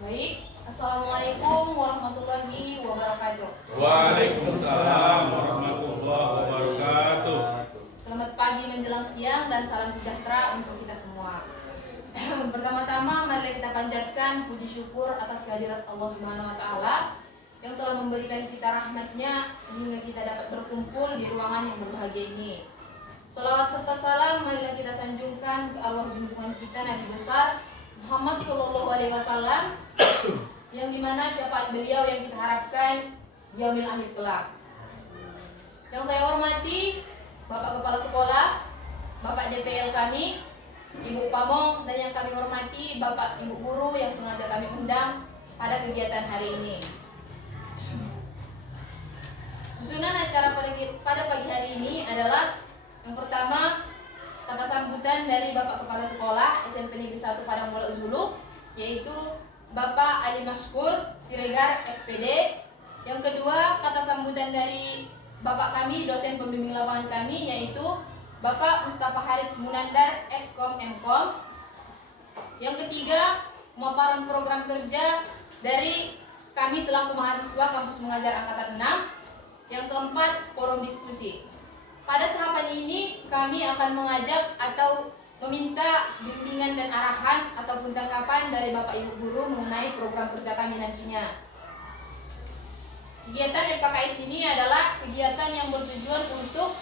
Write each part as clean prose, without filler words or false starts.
Baik, Assalamualaikum warahmatullahi wabarakatuh. Waalaikumsalam warahmatullahi wabarakatuh. Selamat pagi menjelang siang dan salam sejahtera untuk kita semua. Pertama-tama mari kita panjatkan puji syukur atas kehadirat Allah Subhanahu wa taala yang telah memberikan kita rahmatnya sehingga kita dapat berkumpul di ruangan yang berbahagia ini. Salawat serta salam mari kita sanjungkan ke arwah junjungan kita Nabi besar Muhammad Sallallahu Alaihi Wasallam yang dimana syafaat beliau yang kita harapkan di yaumil akhir kelak. Yang saya hormati Bapak Kepala Sekolah, Bapak DPL kami, Ibu Pamong, dan yang kami hormati Bapak Ibu Guru yang sengaja kami undang pada kegiatan hari ini. Susunan acara pada pagi hari ini adalah yang pertama, kata sambutan dari Bapak Kepala Sekolah SMP Negeri 1 Padang Bola Zulu, yaitu Bapak Ali Maskur Siregar SPD. Yang kedua, kata sambutan dari Bapak kami, dosen pembimbing lapangan kami, yaitu Bapak Mustafa Haris Munandar, Eskom Mkom. Yang ketiga, pemaparan program kerja dari kami selaku mahasiswa kampus mengajar angkatan 6. Yang keempat, forum diskusi. Pada tahapan ini kami akan mengajak atau meminta bimbingan dan arahan ataupun tanggapan dari Bapak Ibu Guru mengenai program kerja kami nantinya. Kegiatan FKKS ini adalah kegiatan yang bertujuan untuk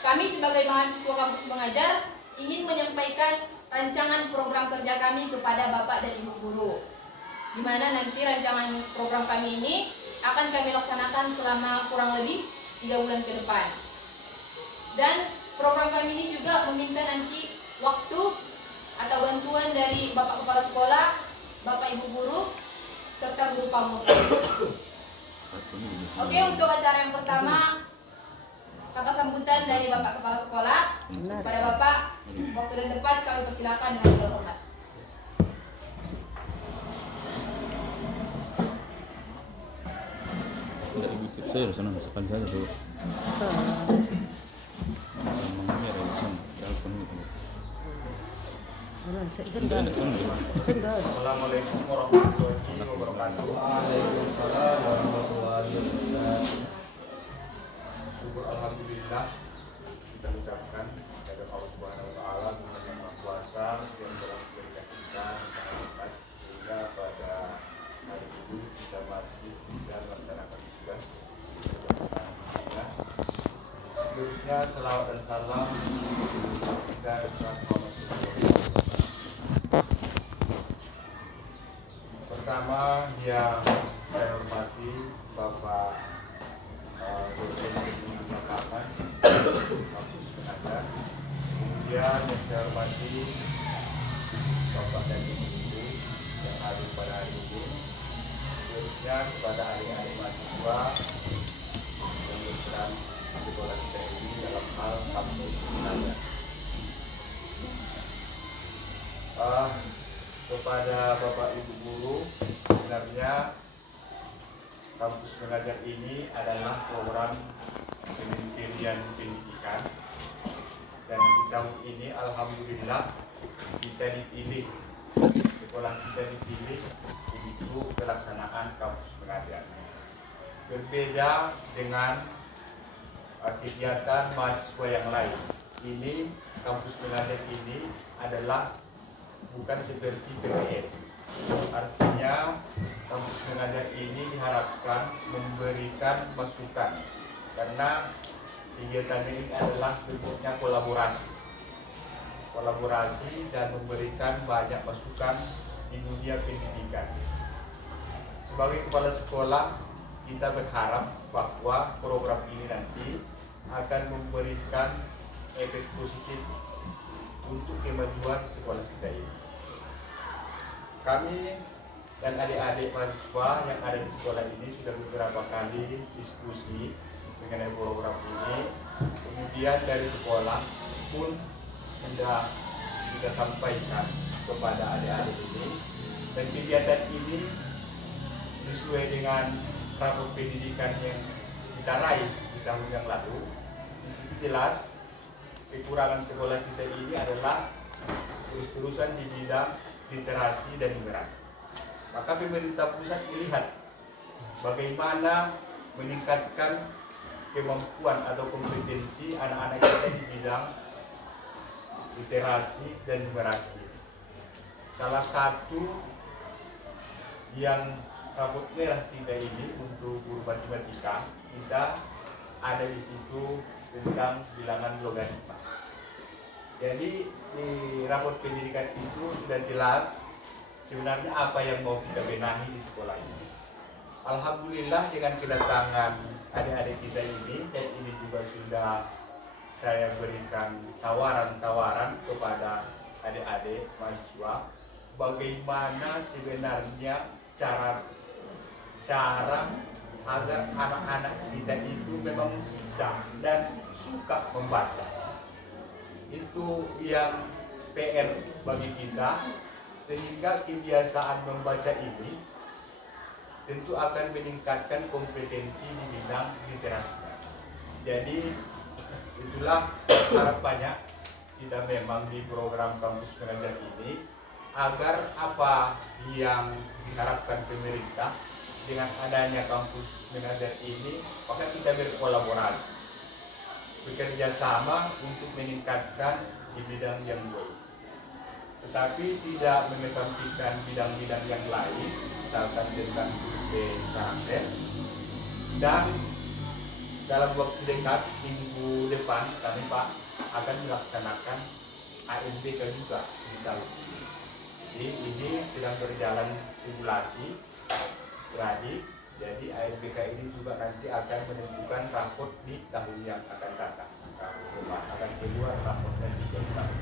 kami sebagai mahasiswa kampus mengajar ingin menyampaikan rancangan program kerja kami kepada Bapak dan Ibu Guru, di mana nanti rancangan program kami ini akan kami laksanakan selama kurang lebih 3 bulan ke depan. Dan program kami ini juga meminta nanti waktu atau bantuan dari Bapak Kepala Sekolah, Bapak Ibu Guru, serta Guru Pamos. Oke, untuk acara yang pertama, kata sambutan dari Bapak Kepala Sekolah kepada Bapak, waktu dan tempat kami persilakan dengan segala hormat. Tidak ibu ikut saya di sana sekali saja dulu. Assalamualaikum warahmatullahi wabarakatuh. Waalaikumsalam warahmatullahi wabarakatuh. Syukur alhamdulillah kita ucapkan kepada Allah Subhanahu wa taala yang Maha Kuasa yang telah memberikan kita kehormatan sehingga pada hari ini kita masih bisa melaksanakan tugas. Alhamdulillah. Seterusnya salawat dan salam kita kepada Muhammad sallallahu alaihi wasallam. Pertama yang saya hormati Bapak dosen pembimbing lapangan kampus mengajar. Kemudian yang saya hormati Bapak dan Ibu Guru yang hadir pada hari ini. Seterusnya kepada adik-adik mahasiswa yang berperan di sekolah kita ini dalam hal kampus mengajar. Kepada Bapak Ibu Guru, sebenarnya kampus mengajar ini adalah program Kementerian Pendidikan, dan di tahun ini alhamdulillah kita dipilih, sekolah kita dipilih untuk pelaksanaan kampus mengajar. Berbeda dengan kegiatan mahasiswa yang lain, ini kampus mengajar ini adalah bukan seperti PTN. Artinya kampus mengajar ini diharapkan memberikan masukan, karena kegiatan ini adalah bentuknya kolaborasi dan memberikan banyak masukan di dunia pendidikan. Sebagai kepala sekolah, kita berharap bahwa program ini nanti akan memberikan efek positif untuk kemajuan sekolah kita ini. Kami dan adik-adik mahasiswa yang ada di sekolah ini sudah beberapa kali diskusi mengenai program ini. Kemudian dari sekolah pun sudah kita sampaikan kepada adik-adik ini, dan kegiatan ini sesuai dengan rapor pendidikan yang kita raih di tahun yang lalu. Di situ jelas kekurangan sekolah kita ini adalah terus-terusan di bidang literasi dan numerasi. Maka pemerintah pusat melihat bagaimana meningkatkan kemampuan atau kompetensi anak-anak kita di bidang literasi dan numerasi. Salah satu yang rambut merah kita ini untuk guru matematika, kita ada di situ tentang bilangan logaritma. Jadi di raport pendidikan itu sudah jelas sebenarnya apa yang mau kita benahi di sekolah ini. Alhamdulillah dengan kedatangan adik-adik kita ini, dan ini juga sudah saya berikan tawaran-tawaran kepada adik-adik mahasiswa bagaimana sebenarnya cara agar anak-anak kita itu memang bisa dan suka membaca. Itu yang PR bagi kita, sehingga kebiasaan membaca ini tentu akan meningkatkan kompetensi di bidang literasi. Jadi itulah harapannya kita memang di program kampus mengajar ini, agar apa yang diharapkan pemerintah dengan adanya kampus mengajar ini, maka kita berkolaborasi, bekerja sama untuk meningkatkan di bidang yang baik, tetapi tidak mengesampingkan bidang-bidang yang lain, misalkan tentang survei karakter. Dan dalam waktu dekat, minggu depan kami Pak akan melaksanakan AMPK juga di tahun ini. Jadi ini sedang berjalan simulasi terakhir. Jadi AMPK ini juga nanti akan menentukan raport di tahun yang akan datang. Tahun depan akan keluar raportnya di tahun.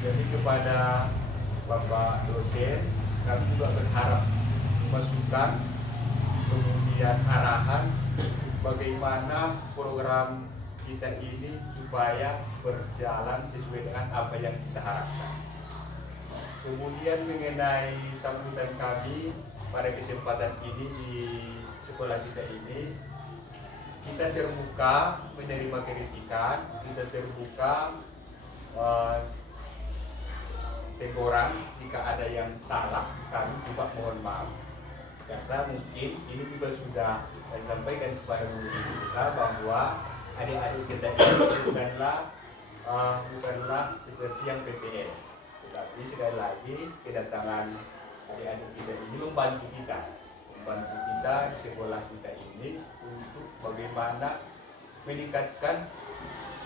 Jadi kepada Bapak dosen, kami juga berharap masukan, kemudian arahan bagaimana program kita ini supaya berjalan sesuai dengan apa yang kita harapkan. Kemudian mengenai sambutan kami pada kesempatan ini di sekolah kita ini, kita terbuka menerima kritikan, kita terbuka teguran jika ada yang salah, kami juga mohon maaf. Karena mungkin ini juga sudah saya sampaikan kepada guru kita bahwa adik-adik kita ini bukanlah seperti yang PPL. Tetapi sekali lagi kedatangan adik-adik kita ini membantu kita di sekolah kita ini untuk bagaimana meningkatkan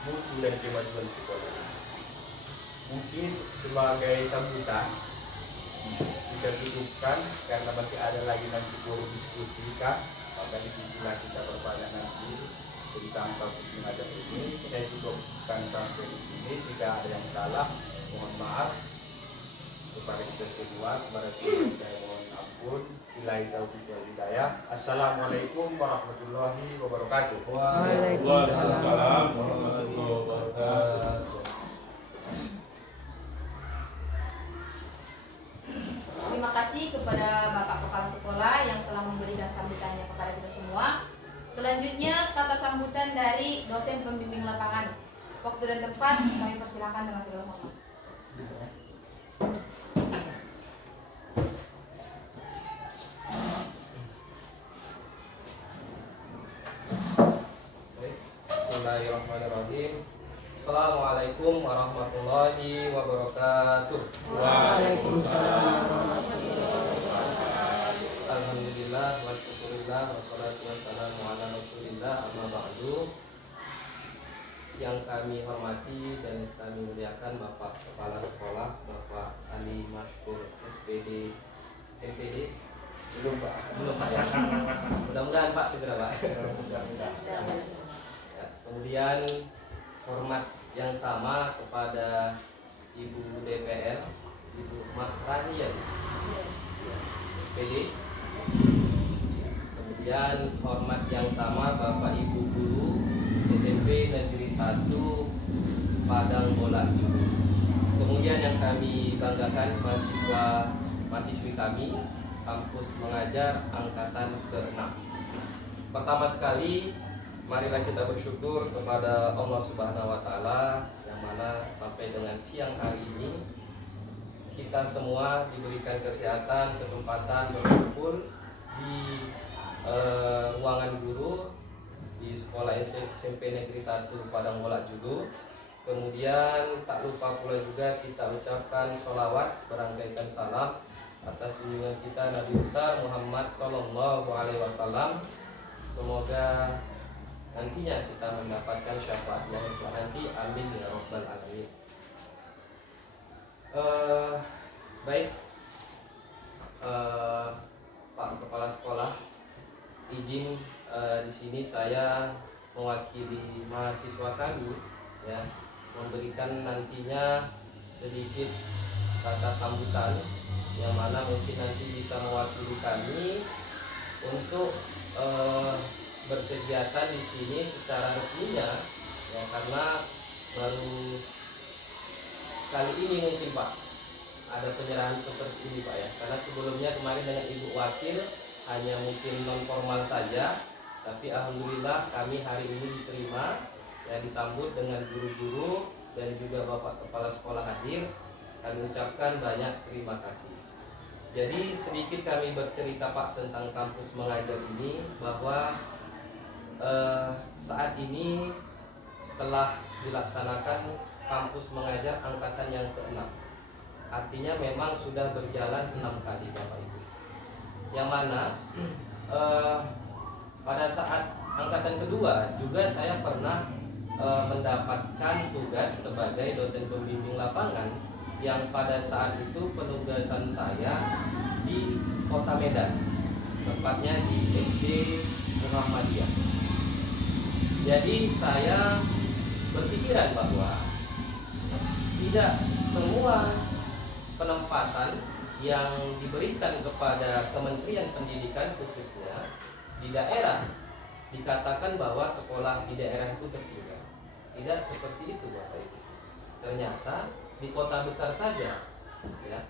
mutu dan kemajuan sekolah. Mungkin sebagai sambutan kita tutupkan karena masih ada lagi nanti forum diskusikan, maka disitulah kita berbanyak nanti tentang kampus mengajar ini. Saya cukupkan sampai di sini. Jika ada yang salah, mohon maaf kepada kita semua, kepada kita saya mohon ampun. Billahi taufiq wal hidayah. Assalamualaikum warahmatullahi wabarakatuh. Waalaikumsalam warahmatullahi wabarakatuh. Terima kasih kepada Bapak Kepala Sekolah yang telah memberikan sambutannya kepada kita semua. Selanjutnya kata sambutan dari dosen pembimbing lapangan. Waktu dan tempat kami persilakan dengan segala hormat. Bismillahirrahmanirrahim. Assalamualaikum warahmatullahi wabarakatuh. Waalaikumsalam. Alhamdulillah wa syukurillah wa salatu wassalamu ala rasulillah amma ba'du. Yang kami hormati dan kami muliakan Bapak Kepala Sekolah, Bapak Ali Mashkur SPD MPD. Belum Pak. Mudah-mudahan Pak segera Pak. Ya, kemudian hormat yang sama kepada Ibu DPR, Ibu Mahrani ya, SPD. Kemudian hormat yang sama Bapak Ibu Guru SMP Negeri 1 Padang Bola Ibu. Kemudian yang kami banggakan mahasiswi kami kampus mengajar angkatan ke-6. Pertama sekali marilah kita bersyukur kepada Allah Subhanahu wa taala yang mana sampai dengan siang hari ini kita semua diberikan kesehatan, kesempatan berkumpul di ruangan guru di sekolah SMP Negeri 1 Padang Bola Julu. Kemudian tak lupa pula juga kita ucapkan sholawat berangkaikan salam atas junjungan kita Nabi besar Muhammad Sallallahu Alaihi Wasallam. Semoga nantinya kita mendapatkan syafaatnya nanti, amin ya rabbal alamin. Baik, Pak Kepala Sekolah, izin di sini saya mewakili mahasiswa kami ya, memberikan nantinya sedikit kata sambutan yang mana mungkin nanti bisa mewakili kami untuk berkegiatan di sini secara resminya ya, karena baru kali ini mungkin Pak ada penyerahan seperti ini Pak ya, karena sebelumnya kemarin dengan Ibu Wakil hanya mungkin non formal saja, tapi alhamdulillah kami hari ini diterima ya, disambut dengan guru-guru dan juga Bapak Kepala Sekolah hadir. Kami ucapkan banyak terima kasih. Jadi sedikit kami bercerita Pak tentang kampus mengajar ini, bahwa saat ini telah dilaksanakan kampus mengajar angkatan yang ke-6. Artinya memang sudah berjalan 6 kali Bapak Ibu. Yang mana pada saat angkatan kedua juga saya pernah mendapatkan tugas sebagai dosen pembimbing lapangan, yang pada saat itu penugasan saya di Kota Medan, tepatnya di SD Muhammadiyah. Jadi saya berpikiran bahwa tidak semua penempatan yang diberikan kepada Kementerian Pendidikan khususnya di daerah dikatakan bahwa sekolah di daerah itu tertinggal. Tidak seperti itu Bapak Ibu. Ternyata di kota besar saja ya,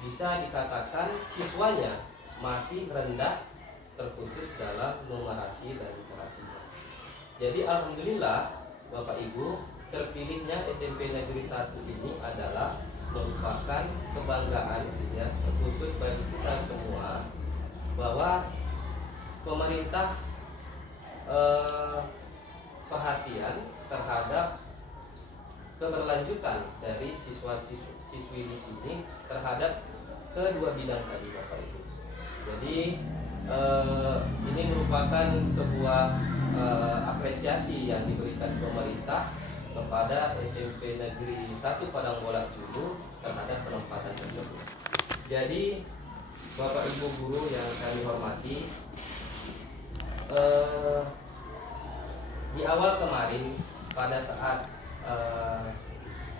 bisa dikatakan siswanya masih rendah terkhusus dalam numerasi dan literasinya. Jadi alhamdulillah Bapak Ibu, terpilihnya SMP Negeri 1 ini adalah merupakan kebanggaan ya, terkhusus bagi kita semua, bahwa pemerintah perhatian terhadap keberlanjutan dari siswa-siswi di sini terhadap kedua bidang tadi Bapak Ibu. Jadi ini merupakan sebuah apresiasi yang diberikan pemerintah kepada SMP Negeri 1 Padang Bola Julu terhadap penempatan tersebut. Jadi Bapak Ibu guru yang kami hormati, di awal kemarin pada saat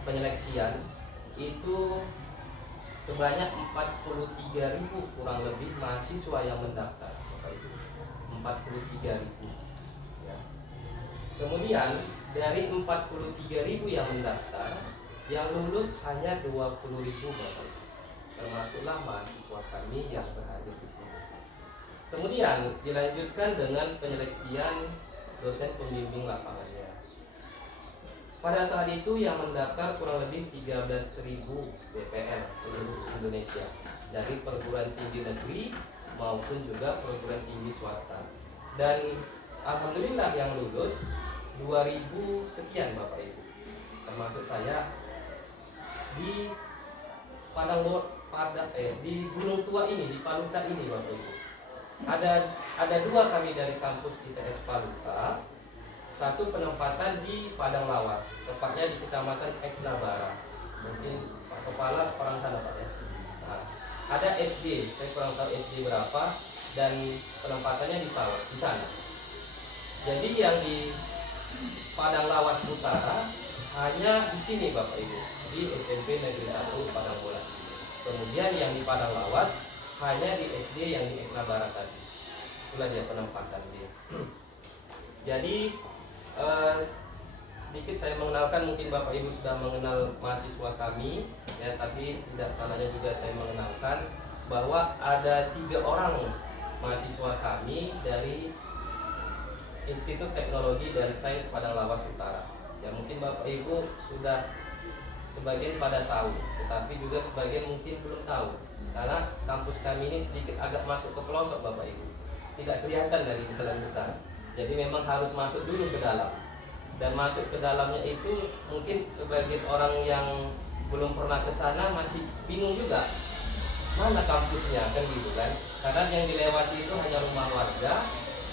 penyeleksian itu sebanyak 43.000 kurang lebih mahasiswa yang mendaftar Bapak Ibu. 43.000 ya. Kemudian dari 43.000 yang mendaftar, yang lulus hanya 20.000 Bapak Ibu. Termasuklah mahasiswa kami yang berhadir di sini. Kemudian dilanjutkan dengan penyeleksian dosen pembimbing lapangannya. Pada saat itu yang mendaftar kurang lebih 13.000 DPR seluruh Indonesia, dari perguruan tinggi negeri maupun juga perguruan tinggi swasta. Dan alhamdulillah yang lulus 2.000 sekian Bapak Ibu. Termasuk saya di di Gunung Tua ini, di Paluta ini Bapak Ibu. Ada dua kami dari kampus ITS Paluta. Satu penempatan di Padang Lawas, tepatnya di Kecamatan Eknabara. Mungkin Pak Kepala orang sana Pak ya. Nah, ada SD, saya kurang tahu SD berapa, dan penempatannya di sana. Jadi yang di Padang Lawas Utara hanya di sini Bapak Ibu, di SMP Negeri 1 Padang Bola. Kemudian yang di Padang Lawas hanya di SD yang di Eknabara tadi. Itulah dia penempatan dia. Jadi sedikit saya mengenalkan, mungkin Bapak Ibu sudah mengenal mahasiswa kami ya, tapi tidak salahnya juga saya mengenalkan bahwa ada 3 orang mahasiswa kami dari Institut Teknologi dan Sains Padang Lawas Utara. Ya mungkin Bapak Ibu sudah sebagian pada tahu, tetapi juga sebagian mungkin belum tahu. Karena kampus kami ini sedikit agak masuk ke pelosok Bapak Ibu, tidak kelihatan dari jalan besar. Jadi memang harus masuk dulu ke dalam. Dan masuk ke dalamnya itu mungkin sebagian orang yang belum pernah ke sana masih bingung juga, mana kampusnya kan gitu kan. Karena yang dilewati itu hanya rumah warga,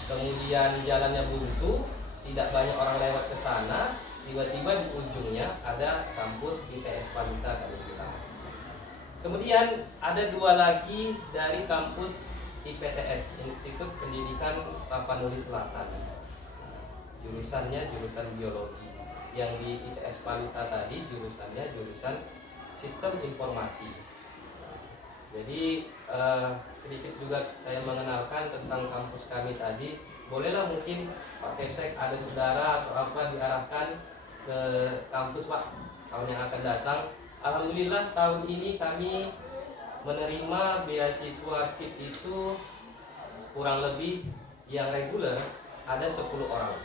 kemudian jalannya buntu, tidak banyak orang lewat ke sana. Tiba-tiba di ujungnya ada kampus ITS Palita kami bilang. Kemudian ada dua lagi dari kampus IPTS, Institut Pendidikan Tapanuli Selatan. Jurusannya jurusan biologi. Yang di ITS Palita tadi jurusannya jurusan Sistem Informasi. Jadi sedikit juga saya mengenalkan tentang kampus kami tadi. Bolehlah mungkin Pak Kepsek ada saudara atau apa diarahkan ke kampus Pak tahun yang akan datang. Alhamdulillah tahun ini kami menerima beasiswa KIP itu kurang lebih yang reguler ada 10 orang.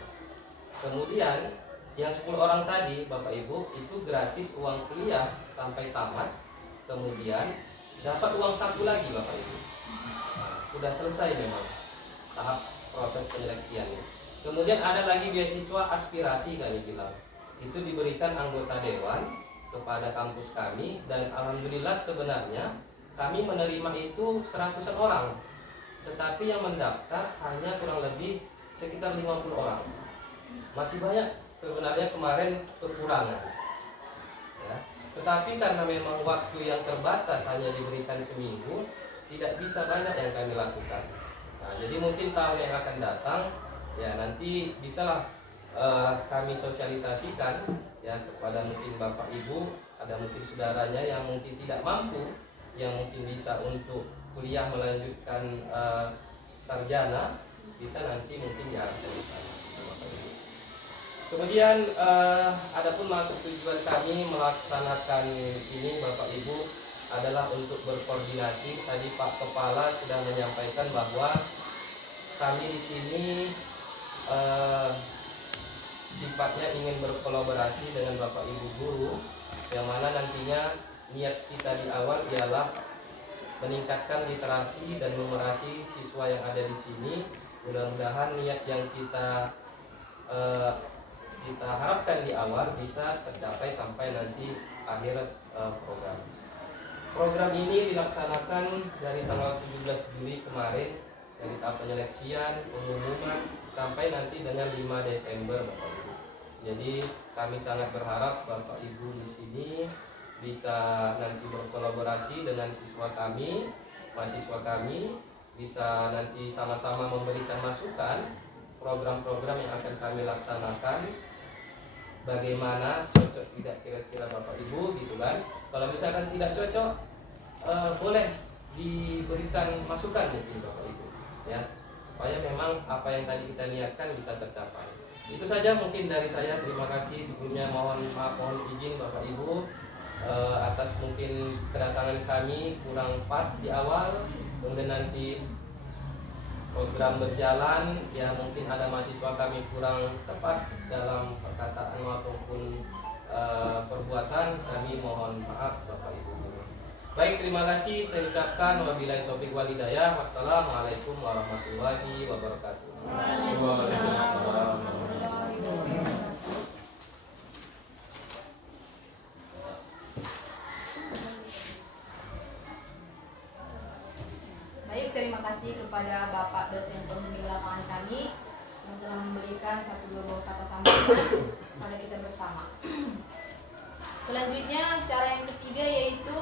Kemudian yang 10 orang tadi Bapak Ibu itu gratis uang kuliah sampai tamat. Kemudian dapat uang saku lagi Bapak Ibu. Nah, sudah selesai memang tahap proses penyeleksiannya. Kemudian ada lagi beasiswa aspirasi kami bilang. Itu diberikan anggota dewan kepada kampus kami dan alhamdulillah sebenarnya kami menerima itu 100-an orang. Tetapi yang mendaftar hanya kurang lebih sekitar 50 orang. Masih banyak sebenarnya kemarin kekurangan. Ya. Tetapi karena memang waktu yang terbatas hanya diberikan seminggu, tidak bisa banyak yang kami lakukan. Nah, jadi mungkin tahun yang akan datang ya nanti bisalah kami sosialisasikan ya kepada mungkin Bapak Ibu, ada mungkin saudaranya yang mungkin tidak mampu, yang mungkin bisa untuk kuliah melanjutkan sarjana, bisa nanti mungkin diarahkan ke sana. Kemudian adapun masuk tujuan kami melaksanakan ini Bapak Ibu adalah untuk berkoordinasi. Tadi Pak Kepala sudah menyampaikan bahwa kami di sini sifatnya ingin berkolaborasi dengan Bapak Ibu guru, yang mana nantinya niat kita di awal ialah meningkatkan literasi dan numerasi siswa yang ada di sini. Mudah-mudahan niat yang kita harapkan di awal bisa tercapai sampai nanti akhir program. Program ini dilaksanakan dari tanggal 17 Juli kemarin, dari tahap penyeleksian, pengumuman sampai nanti dengan 5 Desember Bapak Ibu. Jadi kami sangat berharap Bapak Ibu di sini bisa nanti berkolaborasi dengan siswa kami, mahasiswa kami, bisa nanti sama-sama memberikan masukan program-program yang akan kami laksanakan. Bagaimana cocok tidak kira-kira Bapak Ibu gitu kan. Kalau misalkan tidak cocok boleh diberikan masukan mungkin Bapak Ibu ya, supaya memang apa yang tadi kita niatkan bisa tercapai. Itu saja mungkin dari saya. Terima kasih sebelumnya, mohon maaf, mohon izin Bapak Ibu atas mungkin kedatangan kami kurang pas di awal. Kemudian nanti program berjalan ya mungkin ada mahasiswa kami kurang tepat dalam perkataan ataupun perbuatan, kami mohon maaf Bapak Ibu. Baik, terima kasih saya ucapkan. Wabillahi taufiq wal hidayah. Wassalamualaikum warahmatullahi wabarakatuh. Baik, terima kasih kepada Bapak dosen pembimbing lapangan kami yang telah memberikan satu dua buah kata sambutan pada kita bersama. Selanjutnya, cara yang ketiga yaitu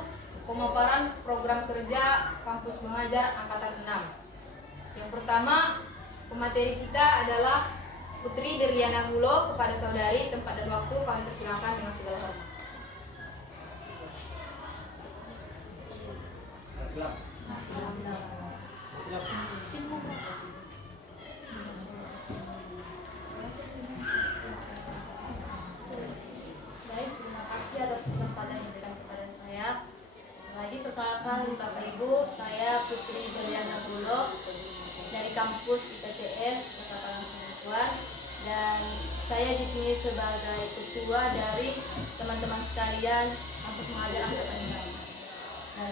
pemaparan program kerja kampus mengajar angkatan 6. Yang pertama, pemateri kita adalah Putri Deriana Gulo. Kepada saudari, tempat dan waktu kami persilakan dengan segala hormat. Baik, terima kasih atas kesempatan yang diberikan kepada saya. Lagi perkenalkan Bapak Ibu, saya Putri Deriana Gulo dari kampus IPTS Kota Palangkaraya. dan saya di sini sebagai ketua dari teman-teman sekalian kampus mengajar angkatan 6. Dan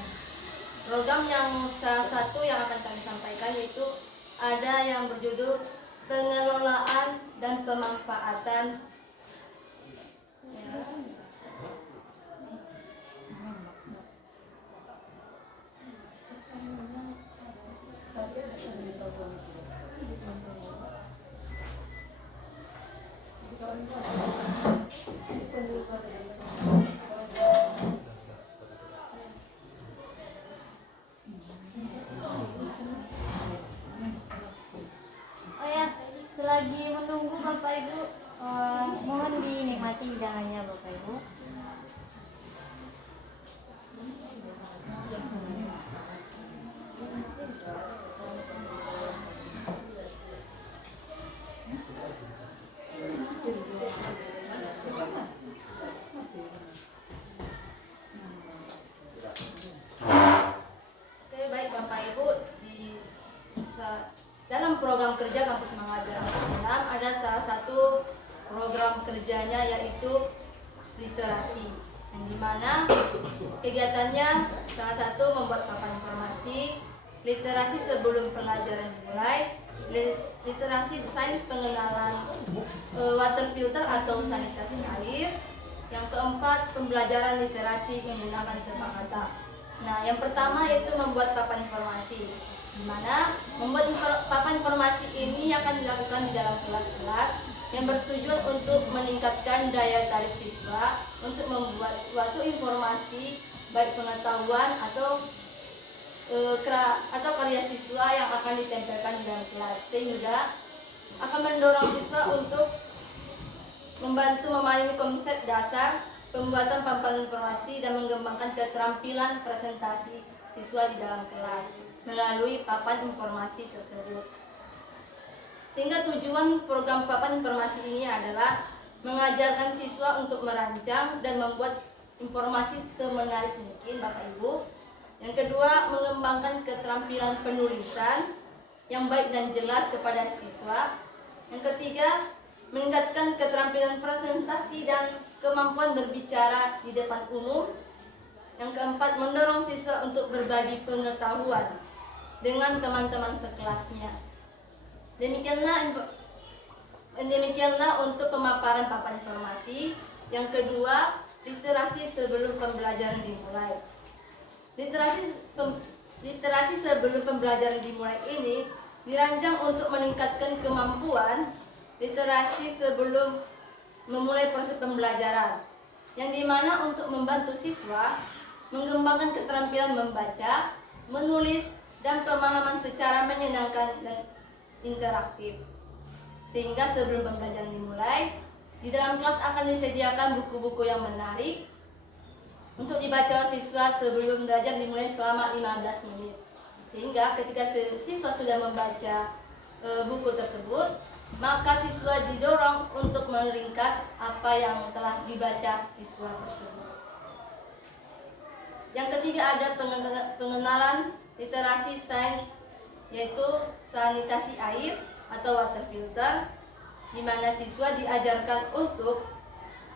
program yang salah satu yang akan kami sampaikan yaitu ada yang berjudul pengelolaan dan pemanfaatan Oh ya, selagi menunggu Bapak Ibu, mohon dinikmati hidangannya Bapak Ibu. Oke, baik Bapak Ibu, dalam program kerja kampus mengajar angkatan 6 ada salah satu program kerjanya yaitu literasi, yang dimana kegiatannya salah satu membuat papan informasi, literasi sebelum pelajaran dimulai, literasi sains pengenalan water filter atau sanitasi air, yang keempat pembelajaran literasi menggunakan tebak kata. Nah, yang pertama yaitu membuat papan informasi, di mana membuat papan informasi ini akan dilakukan di dalam kelas-kelas yang bertujuan untuk meningkatkan daya tarik siswa untuk membuat suatu informasi baik pengetahuan atau karya siswa yang akan ditempelkan di dalam kelas, sehingga akan mendorong siswa untuk membantu memahami konsep dasar pembuatan papan informasi dan mengembangkan keterampilan presentasi siswa di dalam kelas melalui papan informasi tersebut. Sehingga tujuan program papan informasi ini adalah mengajarkan siswa untuk merancang dan membuat informasi semenarik mungkin Bapak Ibu. Yang kedua, mengembangkan keterampilan penulisan yang baik dan jelas kepada siswa. Yang ketiga, meningkatkan keterampilan presentasi dan kemampuan berbicara di depan umum. Yang keempat, mendorong siswa untuk berbagi pengetahuan dengan teman-teman sekelasnya. Demikianlah untuk pemaparan papan informasi. Yang kedua, literasi sebelum pembelajaran dimulai. Literasi sebelum pembelajaran dimulai ini dirancang untuk meningkatkan kemampuan literasi sebelum memulai proses pembelajaran, yang dimana untuk membantu siswa mengembangkan keterampilan membaca, menulis, dan pemahaman secara menyenangkan dan interaktif. Sehingga sebelum pembelajaran dimulai, di dalam kelas akan disediakan buku-buku yang menarik untuk dibaca siswa sebelum belajar dimulai selama 15 menit. Sehingga ketika siswa sudah membaca buku tersebut, maka siswa didorong untuk meringkas apa yang telah dibaca siswa tersebut. Yang ketiga ada pengenalan literasi sains, yaitu sanitasi air atau water filter, di mana siswa diajarkan untuk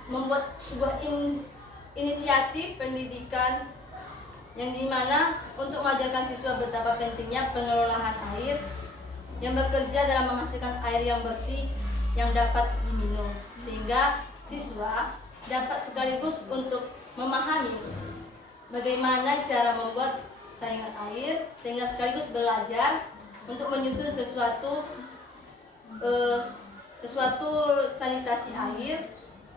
membuat sebuah inisiatif pendidikan yang dimana untuk mengajarkan siswa betapa pentingnya pengelolaan air yang bekerja dalam menghasilkan air yang bersih yang dapat diminum, sehingga siswa dapat sekaligus untuk memahami bagaimana cara membuat saringan air, sehingga sekaligus belajar untuk menyusun sesuatu sanitasi air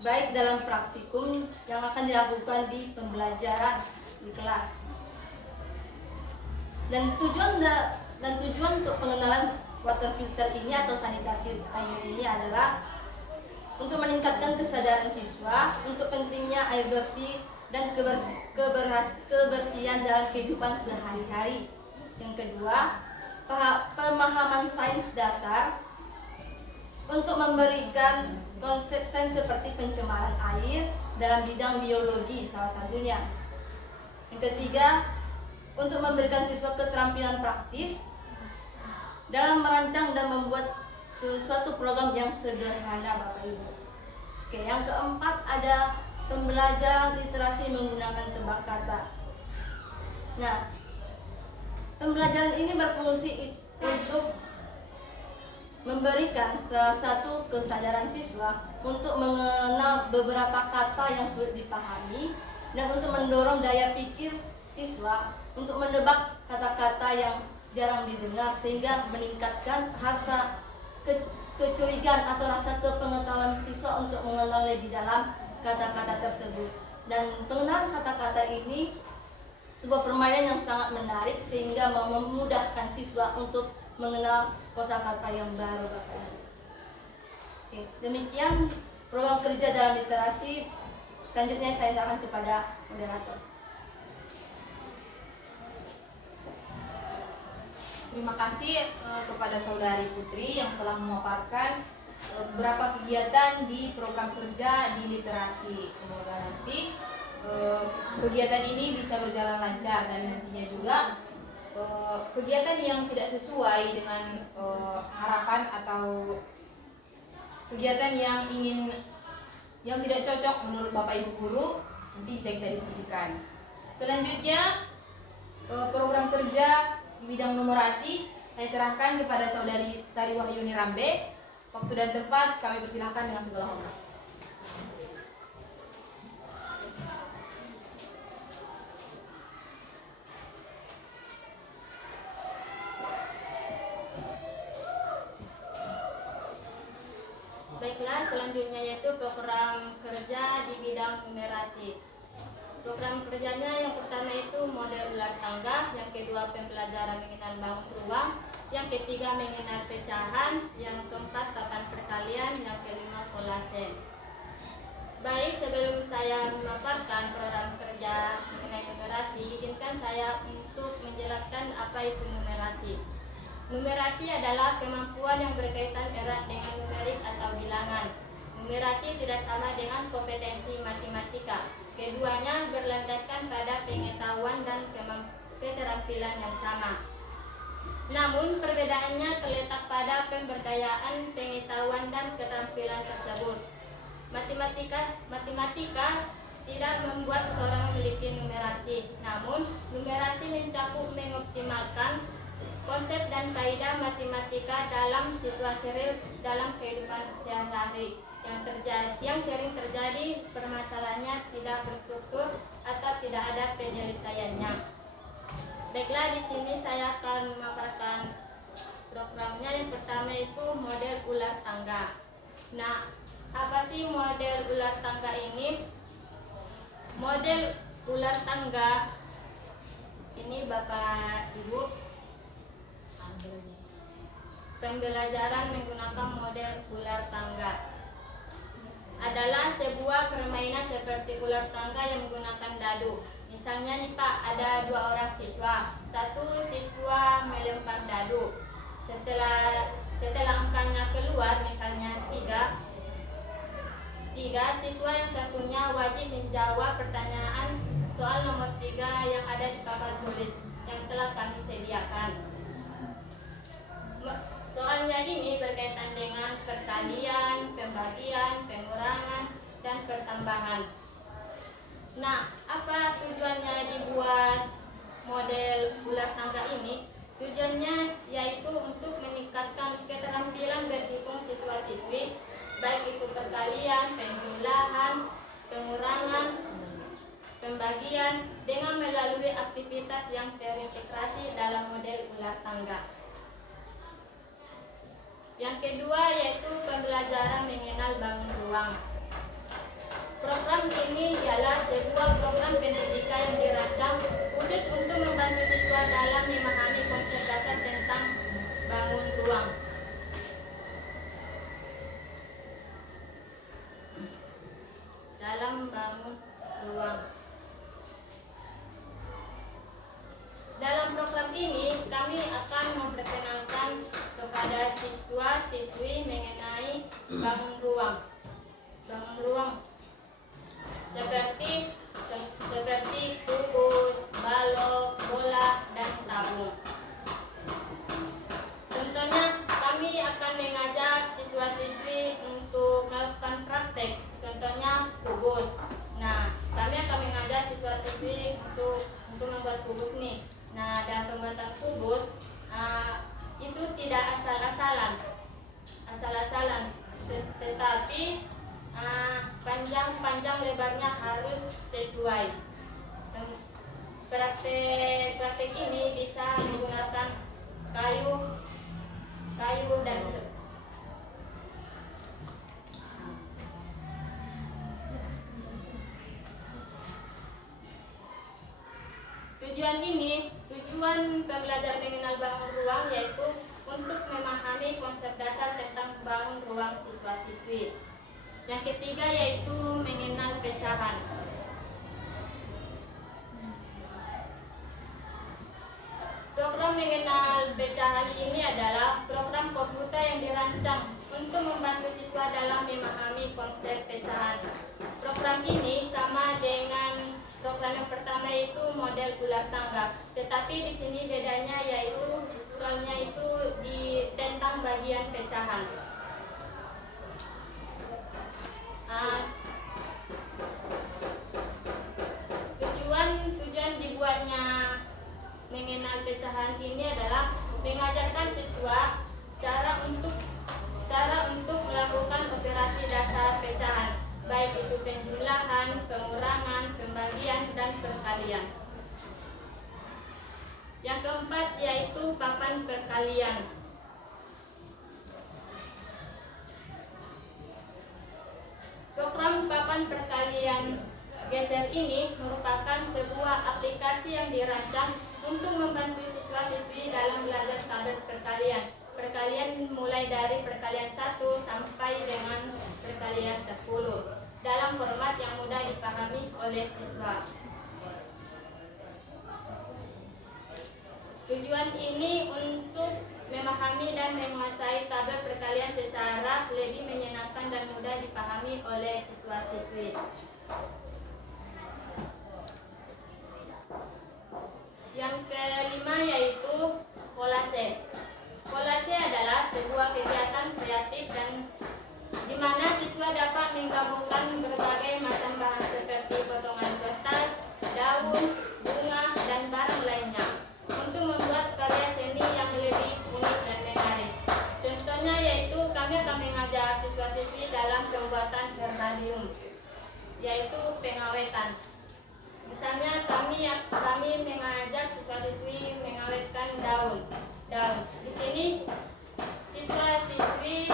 baik dalam praktikum yang akan dilakukan di pembelajaran di kelas. Dan tujuan untuk pengenalan water filter ini atau sanitasi air ini adalah untuk meningkatkan kesadaran siswa untuk pentingnya air bersih dan kebersihan dalam kehidupan sehari-hari. Yang kedua, pemahaman sains dasar untuk memberikan konsep sains seperti pencemaran air dalam bidang biologi salah satunya. Yang ketiga, untuk memberikan siswa keterampilan praktis dalam merancang dan membuat sesuatu program yang sederhana Bapak Ibu. Oke, yang keempat ada pembelajaran literasi menggunakan tebak kata. Nah, pembelajaran ini berfungsi untuk memberikan salah satu kesadaran siswa untuk mengenal beberapa kata yang sulit dipahami dan untuk mendorong daya pikir siswa untuk menebak kata-kata yang jarang didengar sehingga meningkatkan rasa kecurigaan atau rasa kepengetahuan siswa untuk mengenal lebih dalam kata-kata tersebut. Dan pengenalan kata-kata ini sebuah permainan yang sangat menarik sehingga memudahkan siswa untuk mengenal kosakata yang baru Bapak Ibu. Oke, demikian program kerja dalam literasi. Selanjutnya saya serahkan kepada moderator. Terima kasih kepada Saudari Putri yang telah memaparkan beberapa kegiatan di program kerja di literasi. Semoga nanti kegiatan ini bisa berjalan lancar dan nantinya juga kegiatan yang tidak sesuai dengan harapan atau kegiatan yang tidak cocok menurut Bapak Ibu guru nanti bisa kita diskusikan. Selanjutnya program kerja di bidang numerasi saya serahkan kepada Saudari Sari Wahyuni Rambe. Waktu dan tempat kami persilahkan dengan segala hormat. Baiklah, selanjutnya yaitu program kerja di bidang numerasi. Program kerjanya yang pertama itu model ular tangga, yang kedua pembelajaran mengenal bangun ruang, yang ketiga mengenal pecahan, yang keempat papan perkalian, yang kelima kolase. Baik, sebelum saya memaparkan program kerja mengenai numerasi, izinkan saya untuk menjelaskan apa itu numerasi. Numerasi adalah kemampuan yang berkaitan erat dengan numerik atau bilangan. Numerasi tidak sama dengan kompetensi matematika. Keduanya berlandaskan pada pengetahuan dan keterampilan yang sama. Namun perbedaannya terletak pada pemberdayaan, pengetahuan dan keterampilan tersebut. Matematika tidak membuat seseorang memiliki numerasi. Namun numerasi mencakup mengoptimalkan konsep dan kaidah matematika dalam situasi real dalam kehidupan sehari-hari. Yang sering terjadi permasalahannya tidak berstruktur atau tidak ada penyelesaiannya. Baiklah, di sini saya akan memaparkan programnya. Yang pertama itu model ular tangga. Nah, apa sih model ular tangga ini? Model ular tangga ini Bapak Ibu, pembelajaran menggunakan model ular tangga adalah sebuah permainan seperti ular tangga yang menggunakan dadu. Misalnya nih Pak, ada 2 orang siswa. Satu siswa melempar dadu. Setelah angkanya keluar, misalnya 3, siswa yang satunya wajib menjawab pertanyaan soal nomor 3 yang ada di papan tulis yang telah kami sediakan. Soalnya ini berkaitan dengan perkalian, pembagian, pengurangan, dan pertambahan. Nah, apa tujuannya dibuat model ular tangga ini? Tujuannya yaitu untuk meningkatkan keterampilan berhitung siswa-siswi, baik itu perkalian, penjumlahan, pengurangan, pembagian, dengan melalui aktivitas yang terintegrasi dalam model ular tangga. Yang kedua yaitu pembelajaran mengenal bangun ruang. Program ini ialah sebuah program pendidikan yang dirancang khusus untuk membantu siswa dalam memahami konsep dasar tentang bangun ruang. Dalam bangun ruang. Dalam program ini kami akan memperkenalkan kepada siswa-siswi mengenai bangun ruang. Bangun ruang seperti kubus, balok, bola, dan sabung. Contohnya kami akan mengajar program belajar mengenal bangun ruang yaitu untuk memahami konsep dasar tentang bangun ruang siswa-siswi. Yang ketiga yaitu mengenal pecahan. Program mengenal pecahan ini adalah program komputer yang dirancang untuk membantu siswa dalam memahami konsep pecahan. Program ini sama dengan program yang pertama yaitu model ular tangga, tetapi di sini bedanya yaitu soalnya itu di tentang bagian pecahan. Tujuan dibuatnya mengenal pecahan ini adalah mengajarkan siswa cara untuk melakukan operasi dasar pecahan, baik itu penjumlahan, pengurangan, pembagian, dan perkalian. Yang keempat yaitu papan perkalian. Program papan perkalian geser ini merupakan sebuah aplikasi yang dirancang untuk membantu siswa-siswi dalam belajar tabel perkalian. Perkalian mulai dari perkalian 1 sampai dengan perkalian 10 dalam format yang mudah dipahami oleh siswa. Tujuan ini untuk memahami dan menguasai tabel perkalian secara lebih menyenangkan dan mudah dipahami oleh siswa-siswi. Yang kelima yaitu kolase. Kolase adalah sebuah kegiatan kreatif dan di mana siswa dapat menggabungkan berbagai macam bahan seperti potongan kertas, daun, bunga, dan barang lainnya untuk membuat karya seni yang lebih unik dan menarik. Contohnya yaitu kami akan mengajak siswa-siswi dalam pembuatan herbarium, yaitu pengawetan. Misalnya kami mengajak siswa-siswi mengawetkan daun. Di sini siswa-siswi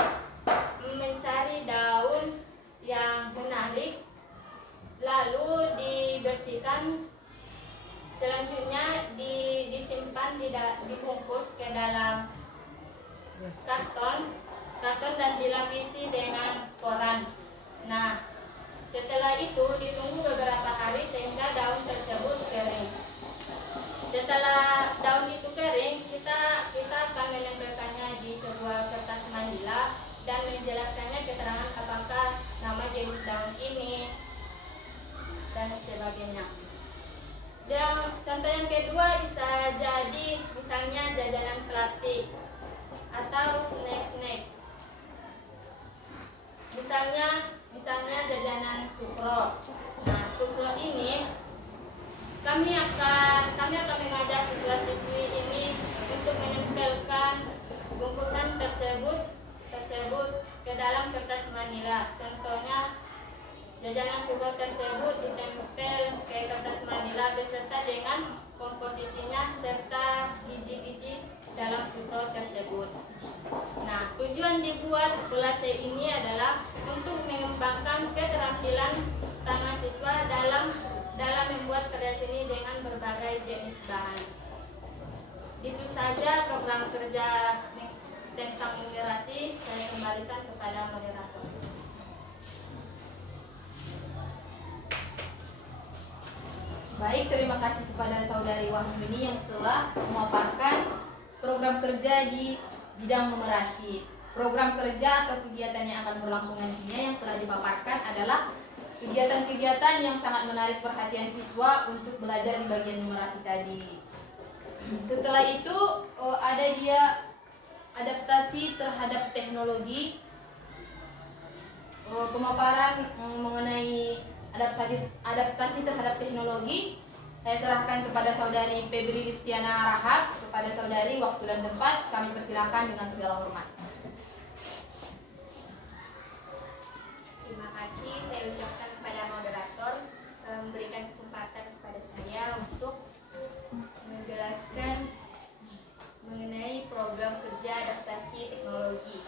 mencari daun yang menarik, lalu dibersihkan, selanjutnya disimpan dibungkus ke dalam karton dan dilapisi dengan koran. Nah, setelah itu ditunggu beberapa hari sehingga daun tersebut kering. Setelah daun itu kering, kita akan menempelkannya di sebuah kertas manila dan menjelaskannya keterangan apakah nama jenis daun ini dan sebagainya. Dan contoh yang kedua bisa jadi misalnya jajanan plastik atau snack. Misalnya jajanan sukro. Nah, sukro ini kami akan mengajak siswa-siswi ini untuk menempelkan bungkusan tersebut ke dalam kertas manila. Contohnya jajanan sukro tersebut ditempel ke kertas manila beserta dengan komposisinya serta biji-biji dalam sukro tersebut. Nah, tujuan dibuat kolase ini adalah untuk mengembangkan keterampilan tangan siswa dalam membuat karya seni dengan berbagai jenis bahan. Itu saja program kerja tentang numerasi. Saya kembalikan kepada moderator. Baik, terima kasih kepada Saudari Wahyuni yang telah memaparkan program kerja di bidang numerasi. Program kerja atau kegiatan yang akan berlangsung nantinya yang telah dipaparkan adalah kegiatan-kegiatan yang sangat menarik perhatian siswa untuk belajar di bagian numerasi tadi. Setelah itu ada dia adaptasi terhadap teknologi, pemaparan mengenai adaptasi terhadap teknologi. Saya serahkan kepada Saudari Febri Listiana Rahab. Kepada Saudari, waktu dan tempat kami persilakan dengan segala hormat. Terima kasih saya ucapkan kepada moderator telah memberikan kesempatan kepada saya untuk menjelaskan mengenai program kerja adaptasi teknologi.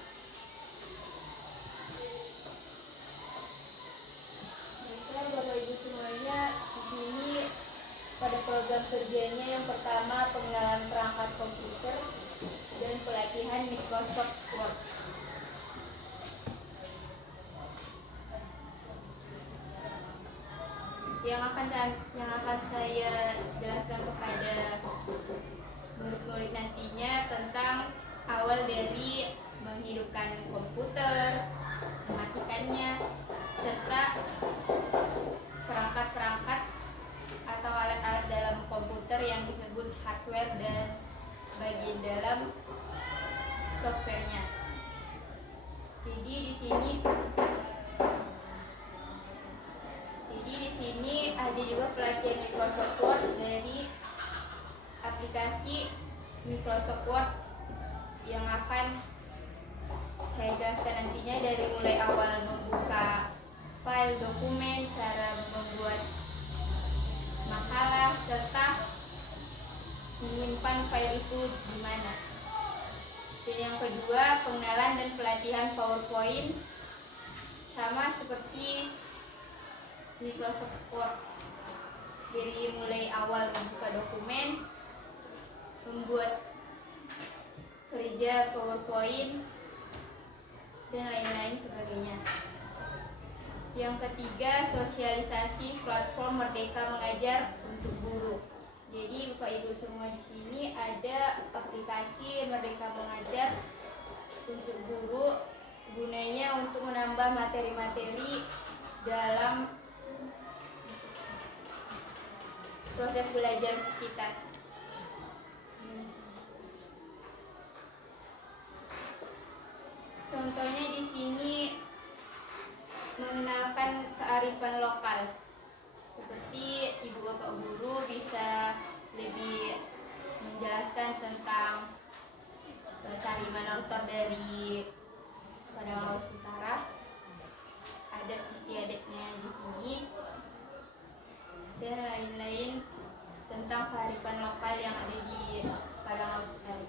Baiklah Bapak Ibu semuanya, di sini pada program kerjanya yang pertama pengenalan perangkat Microsoft Word. Yang akan saya jelaskan kepada murid-murid nantinya tentang awal dari menghidupkan komputer, mematikannya, serta perangkat-perangkat atau alat-alat dalam komputer yang disebut hardware dan bagian dalam softwarenya. Jadi di sini ada juga pelatihan Microsoft Word dari aplikasi Microsoft Word yang akan saya jelaskan nantinya, dari mulai awal membuka file dokumen, cara membuat makalah, serta menyimpan file itu di mana. Dan yang kedua, pengenalan dan pelatihan PowerPoint, sama seperti Microsoft Word, dari mulai awal membuka dokumen, membuat kerja PowerPoint, dan lain-lain sebagainya. Yang ketiga, sosialisasi platform Merdeka Mengajar untuk guru. Jadi Bapak Ibu semua di sini ada aplikasi Merdeka Mengajar untuk guru, gunanya untuk menambah materi-materi dalam proses belajar kita. Contohnya di sini mengenalkan kearifan lokal. Seperti Ibu Bapak guru bisa lebih menjelaskan tentang tari Manortor dari Padang Lawas Utara, adat istiadatnya di sini, dan lain-lain tentang kearifan lokal yang ada di Padang Lawas Utara.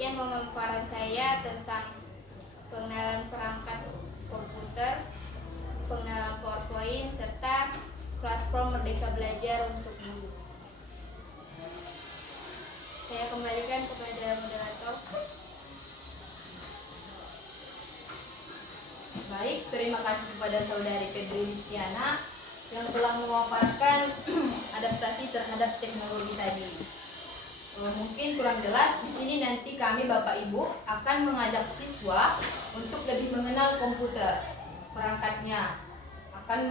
Sekian pemaparan saya tentang pengenalan perangkat komputer, pengenalan PowerPoint, serta platform Merdeka Belajar untuk guru. Saya kembalikan kepada moderator. Baik, terima kasih kepada Saudari Febri Listiana yang telah memaparkan adaptasi terhadap teknologi tadi. Mungkin kurang jelas, di sini nanti kami Bapak Ibu akan mengajak siswa untuk lebih mengenal komputer, perangkatnya. Kami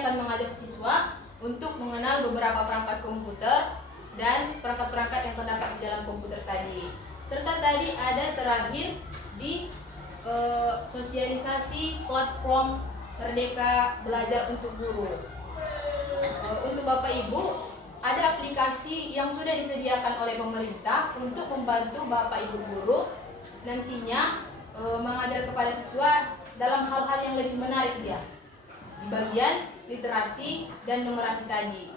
akan mengajak siswa untuk mengenal beberapa perangkat komputer dan perangkat-perangkat yang terdapat di dalam komputer tadi. Serta tadi ada terakhir di sosialisasi platform Merdeka Belajar untuk guru. Untuk Bapak Ibu, ada aplikasi yang sudah disediakan oleh pemerintah untuk membantu Bapak Ibu guru nantinya mengajar kepada siswa dalam hal-hal yang lebih menarik dia di bagian literasi dan numerasi tadi.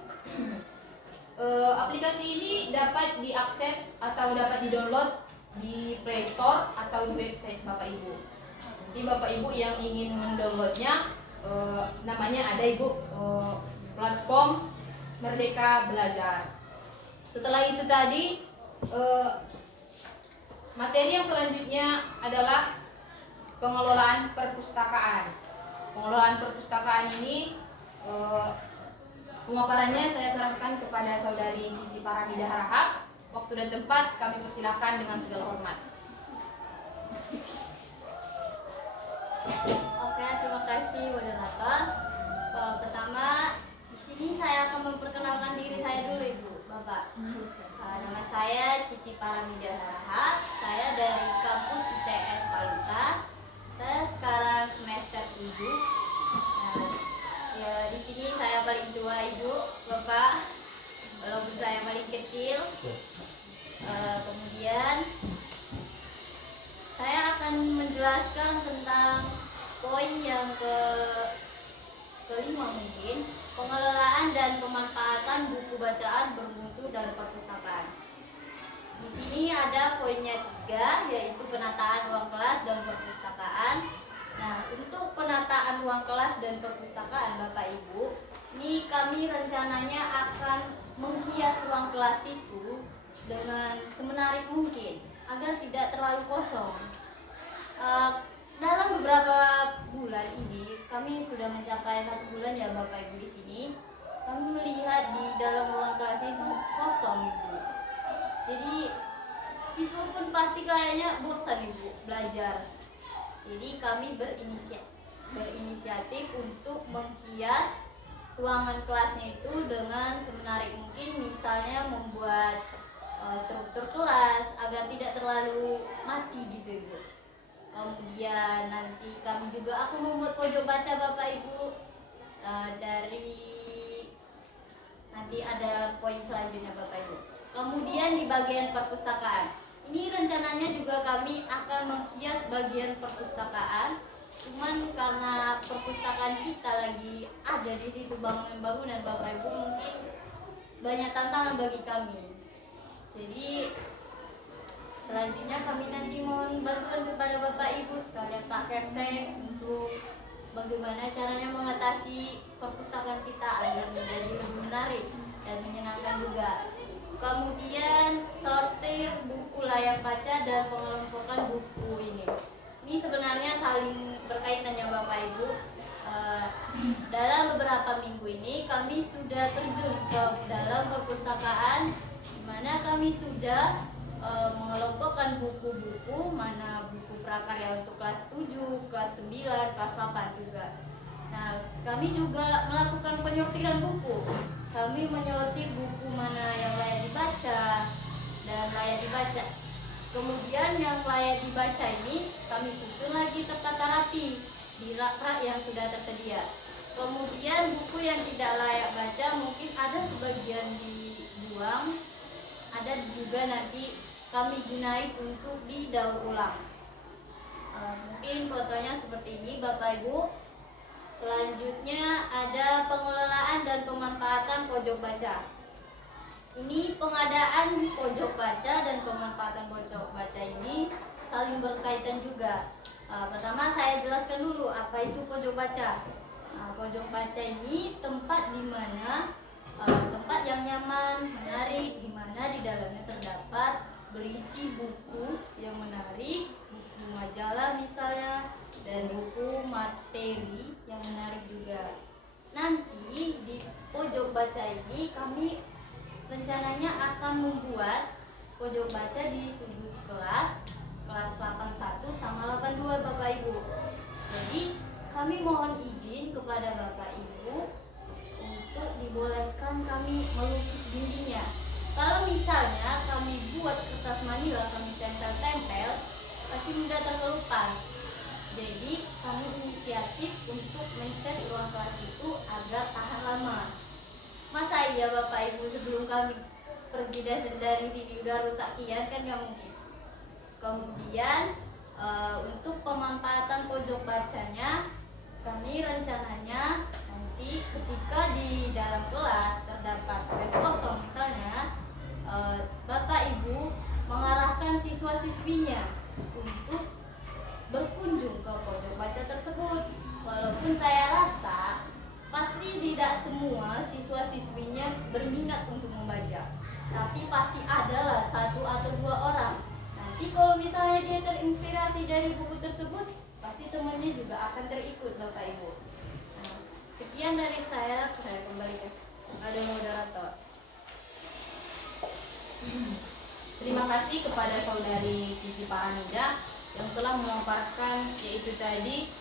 Aplikasi ini dapat diakses atau dapat didownload di Play Store atau di website Bapak Ibu. Jadi Bapak Ibu yang ingin mendownloadnya, namanya ada Ibu platform Merdeka Belajar. Setelah itu tadi materi yang selanjutnya adalah pengelolaan perpustakaan. Pengelolaan perpustakaan ini pemaparannya saya serahkan kepada Saudari Cici Paramida Harahap. Waktu dan tempat kami persilahkan dengan segala hormat. Oke, terima kasih moderator. Pertama, di sini saya akan memperkenalkan diri saya dulu, Ibu, Bapak. Nama saya Cici Paramida Harahap. Saya dari kampus ITS Paluta. Saya sekarang semester 7. Ya, di sini saya paling tua, Ibu, Bapak. Walaupun saya paling kecil. Kemudian saya akan menjelaskan tentang poin yang kelima mungkin, pengelolaan dan pemanfaatan buku bacaan bermutu dan perpustakaan. Di sini ada poinnya 3, yaitu penataan ruang kelas dan perpustakaan. Nah, untuk penataan ruang kelas dan perpustakaan Bapak Ibu, ini kami rencananya akan menghias ruang kelas itu dengan semenarik mungkin agar tidak terlalu kosong. Dalam beberapa bulan ini, kami sudah mencapai 1 bulan ya Bapak Ibu di sini. Kami melihat di dalam ruang kelas itu kosong Ibu. Jadi siswa pun pasti kayaknya bosan Ibu belajar. Jadi kami berinisiatif untuk menghias ruangan kelasnya itu dengan semenarik mungkin, misalnya membuat struktur kelas agar tidak terlalu mati gitu Ibu. Kemudian nanti kami juga akan membuat pojok baca Bapak Ibu. Dari nanti ada poin selanjutnya Bapak Ibu. Kemudian di bagian perpustakaan, ini rencananya juga kami akan menghias bagian perpustakaan. Cuman karena perpustakaan kita lagi ada di situ bangunan-bangunan Bapak Ibu, mungkin banyak tantangan bagi kami. Jadi selanjutnya kami nanti mohon bantuan kepada Bapak Ibu sekalian Pak Kepsek untuk bagaimana caranya mengatasi perpustakaan kita agar menjadi lebih menarik dan menyenangkan juga. Kemudian sortir buku layak baca dan pengelompokan buku ini. Ini sebenarnya saling berkaitan ya Bapak Ibu. Dalam beberapa minggu ini kami sudah terjun ke dalam perpustakaan, di mana kami sudah mengelompokkan buku-buku, mana buku prakarya untuk kelas 7, kelas 9, kelas 8 juga. Nah, kami juga melakukan penyortiran buku. Kami menyortir buku mana yang layak dibaca dan layak dibaca. Kemudian yang layak dibaca ini kami susun lagi tertata rapi di rak-rak yang sudah tersedia. Kemudian buku yang tidak layak baca mungkin ada sebagian dibuang, ada juga nanti kami gunakan untuk didaur ulang. Mungkin fotonya seperti ini Bapak Ibu. Selanjutnya ada pengelolaan dan pemanfaatan pojok baca. Ini pengadaan pojok baca dan pemanfaatan pojok baca ini saling berkaitan juga. Pertama saya jelaskan dulu apa itu pojok baca. Pojok baca ini tempat di mana tempat yang nyaman, menarik, di mana di dalamnya terdapat berisi buku yang menarik, buku majalah misalnya, dan buku materi yang menarik juga. Nanti di pojok baca ini kami rencananya akan membuat pojok baca di sudut kelas 81 sama 82 Bapak Ibu. Jadi kami mohon izin kepada Bapak Ibu untuk dibolehkan kami melukis dindingnya. Kalau misalnya kami buat kertas manila, kami tempel-tempel, pasti mudah terkelupas. Jadi kami inisiatif untuk mencat ruang kelas itu agar tahan lama. Masa iya Bapak Ibu sebelum kami pergi dari sini udah rusak kian, kan nggak mungkin. Kemudian untuk pemanfaatan pojok bacanya, kami rencananya nanti ketika di dalam kelas terdapat kelas kosong misalnya, Bapak Ibu mengarahkan siswa-siswinya untuk berkunjung ke pojok baca tersebut. Walaupun saya rasa pasti tidak semua siswa-siswinya berminat untuk membaca, tapi pasti adalah 1 atau 2 orang. Nanti kalau misalnya dia terinspirasi dari buku tersebut, pasti temannya juga akan terikut Bapak Ibu. Nah, sekian dari saya kembalikan kepada moderator. Terima kasih kepada saudari Cici Pak Anida yang telah memaparkan yaitu tadi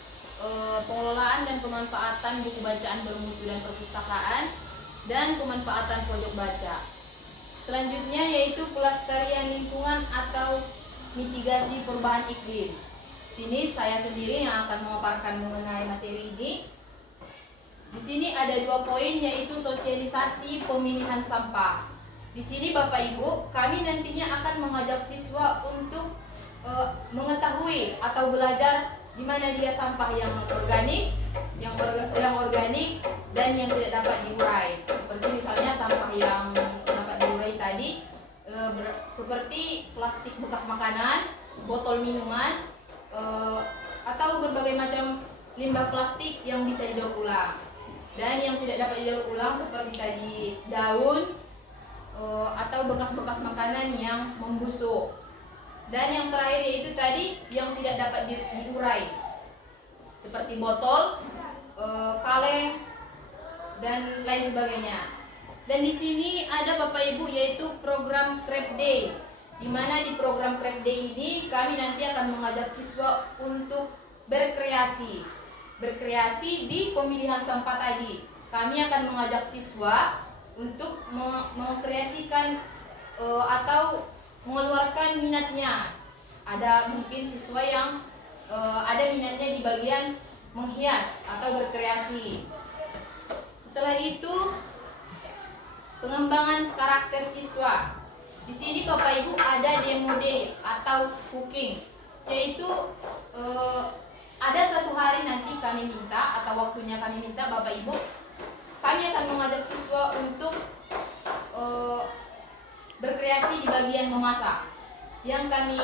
pengelolaan dan pemanfaatan buku bacaan bermutu dan perpustakaan dan pemanfaatan pojok baca. Selanjutnya yaitu pelestarian lingkungan atau mitigasi perubahan iklim. Sini saya sendiri yang akan memaparkan mengenai materi ini. Di sini ada 2 poin yaitu sosialisasi pemilihan sampah. Di sini Bapak Ibu, kami nantinya akan mengajak siswa untuk mengetahui atau belajar di mana dia sampah yang organik, yang organik dan yang tidak dapat diurai. Seperti misalnya sampah yang dapat diurai tadi seperti plastik bekas makanan, botol minuman, atau berbagai macam limbah plastik yang bisa didaur ulang. Dan yang tidak dapat didaur ulang seperti tadi daun atau bekas-bekas makanan yang membusuk. Dan yang terakhir yaitu tadi yang tidak dapat diurai seperti botol, kaleng, dan lain sebagainya. Dan di sini ada Bapak Ibu yaitu program Crab Day, di mana di program Crab Day ini kami nanti akan mengajak siswa untuk berkreasi di pemilihan sampah tadi. Kami akan mengajak siswa untuk mengkreasikan atau mengeluarkan minatnya. Ada mungkin siswa yang ada minatnya di bagian menghias atau berkreasi. Setelah itu pengembangan karakter siswa. Di sini Bapak Ibu ada demo day atau cooking, yaitu ada satu hari nanti kami minta atau waktunya kami minta Bapak Ibu, kami akan mengajak siswa untuk berkreasi di bagian memasak. Yang kami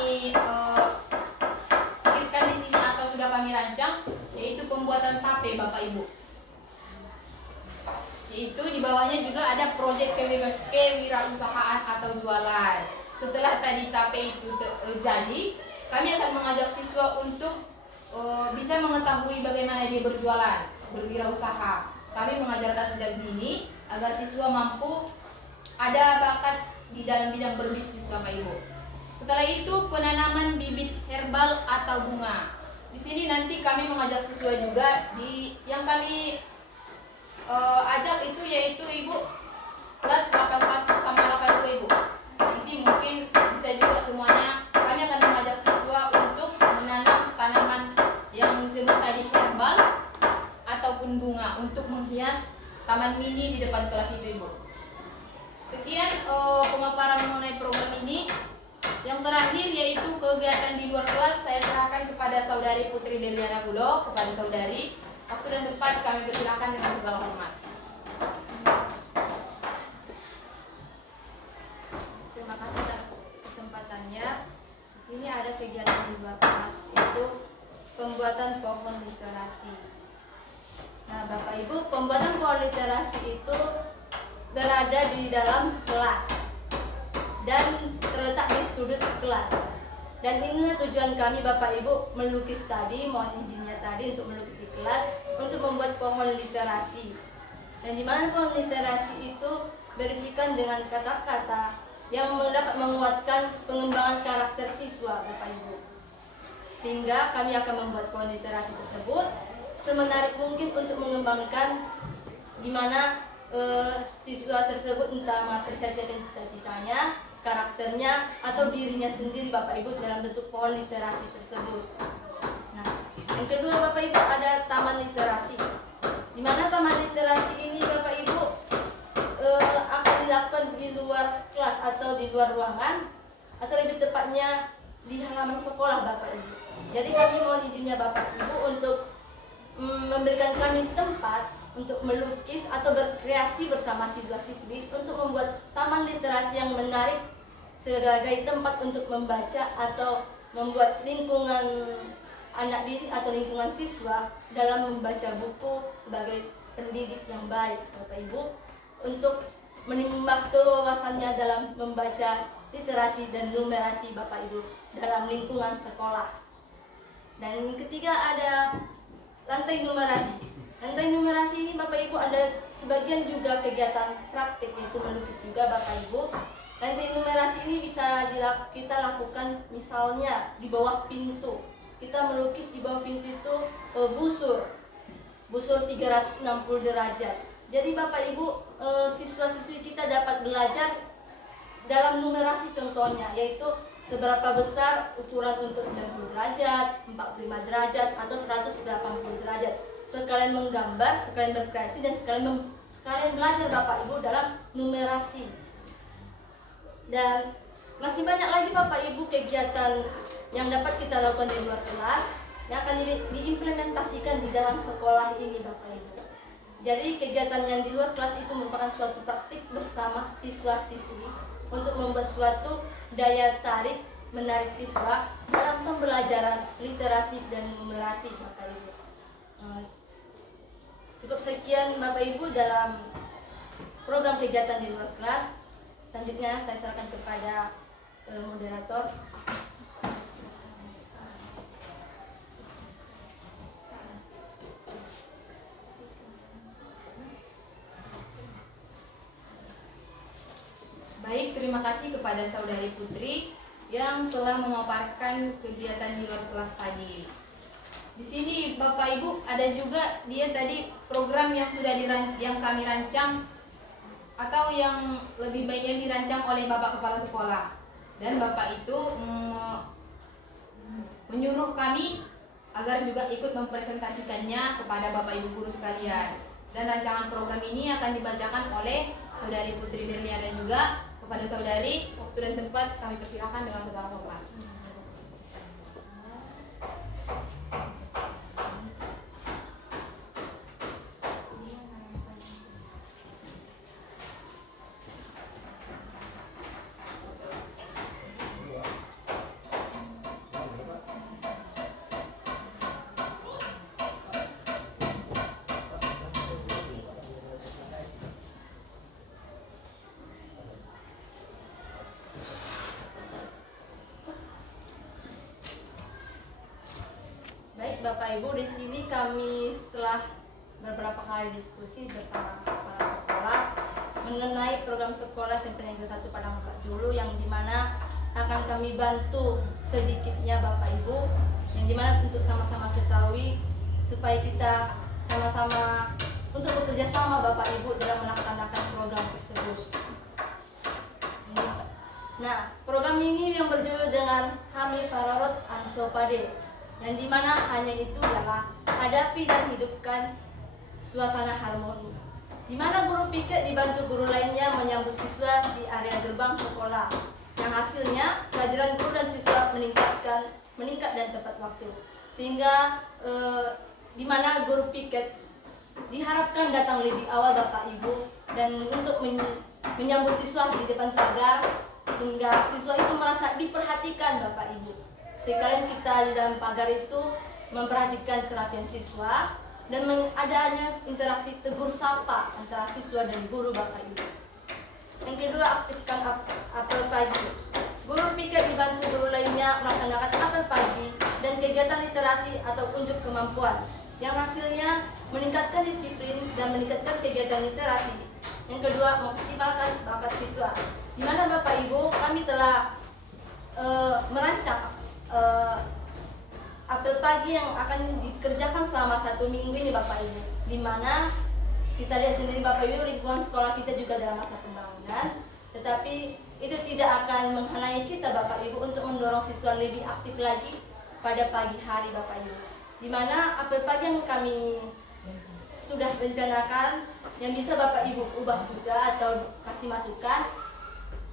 pikirkan di sini atau sudah kami rancang yaitu pembuatan tape Bapak Ibu. Yaitu di bawahnya juga ada proyek kewirausahaan atau jualan. Setelah tadi tape itu jadi, kami akan mengajak siswa untuk bisa mengetahui bagaimana dia berjualan, berwirausaha. Kami mengajarkan sejak dini agar siswa mampu ada bakat di dalam bidang berbisnis Bapak Ibu. Setelah itu penanaman bibit herbal atau bunga. Di sini nanti kami mengajak siswa juga yang kami ajak itu yaitu Ibu kelas 81 sampai 82 Ibu. Nanti mungkin bisa juga semuanya kami akan mengajak siswa untuk menanam tanaman yang disebut tadi herbal ataupun bunga untuk menghias taman mini di depan kelas itu Ibu. Sekian pemaparan mengenai program ini. Yang terakhir yaitu kegiatan di luar kelas saya serahkan kepada Saudari Putri Beliana Gulo. Kepada Saudari, waktu dan tempat kami persilakan dengan segala hormat. Terima kasih atas kesempatannya. Di sini ada kegiatan di luar kelas, yaitu pembuatan pohon literasi. Nah, Bapak Ibu, pembuatan pohon literasi itu berada di dalam kelas dan terletak di sudut kelas. Dan ini tujuan kami Bapak Ibu melukis tadi, mohon izinnya tadi untuk melukis di kelas untuk membuat pohon literasi. Dan di mana pohon literasi itu berisikan dengan kata-kata yang dapat menguatkan pengembangan karakter siswa Bapak Ibu. Sehingga kami akan membuat pohon literasi tersebut semenarik mungkin untuk mengembangkan di mana siswa tersebut entah mengapresiasikan cita-citanya, karakternya, atau dirinya sendiri Bapak Ibu dalam bentuk pohon literasi tersebut. Nah, yang kedua Bapak Ibu ada taman literasi. Di mana taman literasi ini Bapak Ibu akan dilakukan di luar kelas atau di luar ruangan, atau lebih tepatnya di halaman sekolah Bapak Ibu. Jadi kami mohon izinnya Bapak Ibu untuk memberikan kami tempat untuk melukis atau berkreasi bersama siswa-siswi untuk membuat taman literasi yang menarik sebagai tempat untuk membaca atau membuat lingkungan anak didik atau lingkungan siswa dalam membaca buku sebagai pendidik yang baik Bapak Ibu, untuk menimba kewawasannya dalam membaca literasi dan numerasi Bapak Ibu dalam lingkungan sekolah. Dan yang ketiga ada lantai numerasi. Lantai numerasi ini Bapak Ibu ada sebagian juga kegiatan praktik, yaitu melukis juga Bapak Ibu. Lantai numerasi ini bisa kita lakukan misalnya di bawah pintu. Kita melukis di bawah pintu itu busur 360 derajat. Jadi Bapak Ibu, siswa-siswi kita dapat belajar dalam numerasi contohnya, yaitu seberapa besar ukuran untuk 90 derajat, 45 derajat, atau 180 derajat. Sekalian menggambar, sekalian berkreasi, dan sekalian belajar Bapak Ibu dalam numerasi. Dan masih banyak lagi Bapak Ibu kegiatan yang dapat kita lakukan di luar kelas yang akan diimplementasikan di dalam sekolah ini Bapak Ibu. Jadi kegiatan yang di luar kelas itu merupakan suatu praktik bersama siswa-siswi untuk membuat suatu daya tarik menarik siswa dalam pembelajaran literasi dan numerasi Bapak Ibu. Cukup sekian Bapak Ibu dalam program kegiatan di luar kelas. Selanjutnya saya serahkan kepada moderator. Baik, terima kasih kepada Saudari Putri yang telah memaparkan kegiatan di luar kelas tadi. Di sini Bapak Ibu ada juga dia tadi program yang sudah yang kami rancang atau yang lebih baiknya dirancang oleh Bapak Kepala Sekolah, dan Bapak itu menyuruh kami agar juga ikut mempresentasikannya kepada Bapak Ibu guru sekalian. Dan rancangan program ini akan dibacakan oleh Saudari Putri Berlia dan juga kepada saudari. Waktu dan tempat kami persilakan dengan segala hormat. Baik Bapak Ibu, di sini kami setelah beberapa kali diskusi bersama kepala sekolah mengenai program sekolah SMP Negeri 1 Padang Mulak Julu, yang dimana akan kami bantu sedikitnya Bapak Ibu, yang dimana untuk sama-sama ketahui supaya kita sama-sama untuk bekerja sama Bapak Ibu dalam melaksanakan program tersebut. Nah, program ini yang berjudul dengan Hami Pararot Ansopade, yang dimana hanya itu ialah hadapi dan hidupkan suasana harmoni, dimana guru piket dibantu guru lainnya menyambut siswa di area gerbang sekolah, yang hasilnya pelajaran guru dan siswa meningkat dan tepat waktu, sehingga dimana guru piket diharapkan datang lebih awal Bapak Ibu dan untuk menyambut siswa di depan pagar, sehingga siswa itu merasa diperhatikan Bapak Ibu. Sekalian kita di dalam pagar itu memperhatikan kerapian siswa dan adanya interaksi tegur sapa antara siswa dan guru Bapak Ibu. Yang kedua, aktifkan apel pagi. Guru piket dibantu guru lainnya melaksanakan apel pagi dan kegiatan literasi atau unjuk kemampuan, yang hasilnya meningkatkan disiplin dan meningkatkan kegiatan literasi. Yang kedua, mengoptimalkan bakat siswa, di mana Bapak Ibu kami telah merancang apel pagi yang akan dikerjakan selama 1 minggu ini Bapak Ibu, di mana kita lihat sendiri Bapak Ibu, lingkungan sekolah kita juga dalam masa pembangunan, tetapi itu tidak akan menghalangi kita Bapak Ibu untuk mendorong siswa lebih aktif lagi pada pagi hari Bapak Ibu, di mana apel pagi yang kami sudah rencanakan yang bisa Bapak Ibu ubah juga atau kasih masukan,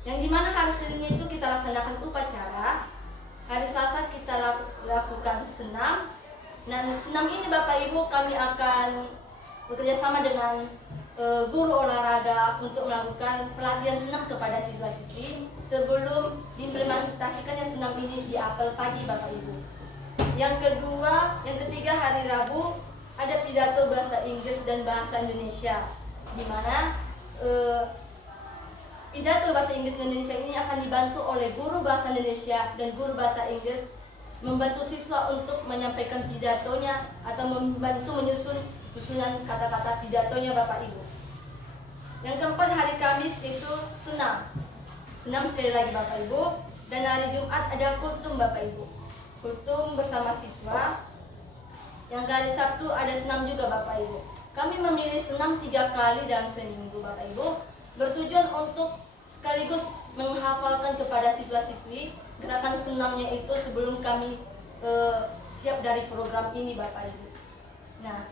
yang dimana hasilnya itu kita laksanakan upacara. Hari Selasa kita lakukan senam, dan senam ini Bapak Ibu kami akan bekerja sama dengan guru olahraga untuk melakukan pelatihan senam kepada siswa-siswi sebelum diimplementasikannya senam ini di apel pagi Bapak Ibu. Yang ketiga hari Rabu ada pidato bahasa Inggris dan bahasa Indonesia, di mana pidato bahasa Inggris dan Indonesia ini akan dibantu oleh guru bahasa Indonesia dan guru bahasa Inggris, membantu siswa untuk menyampaikan pidatonya atau membantu menyusun susunan kata-kata pidatonya Bapak Ibu. Yang keempat, hari Kamis itu senam sekali lagi Bapak Ibu, dan hari Jumat ada kultum Bapak Ibu, kultum bersama siswa. Yang hari Sabtu ada senam juga Bapak Ibu. Kami memilih senam 3 kali dalam seminggu Bapak Ibu, bertujuan untuk sekaligus menghafalkan kepada siswa-siswi gerakan senamnya itu sebelum kami siap dari program ini Bapak Ibu. Nah,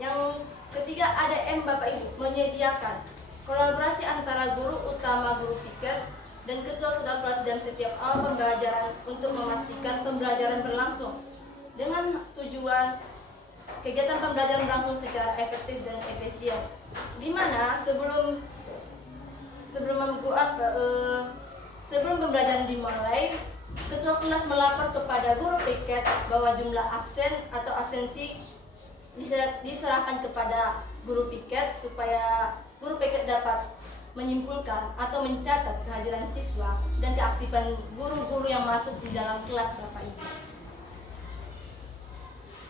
yang ketiga ada M Bapak Ibu, menyediakan kolaborasi antara guru utama, guru piket, dan ketua-ketua kelas dan setiap awal pembelajaran untuk memastikan pembelajaran berlangsung dengan tujuan kegiatan pembelajaran berlangsung secara efektif dan efisien, di mana sebelum pembelajaran dimulai, ketua kelas melapor kepada guru piket bahwa jumlah absen atau absensi diserahkan kepada guru piket supaya guru piket dapat menyimpulkan atau mencatat kehadiran siswa dan keaktifan guru-guru yang masuk di dalam kelas Bapak Ibu.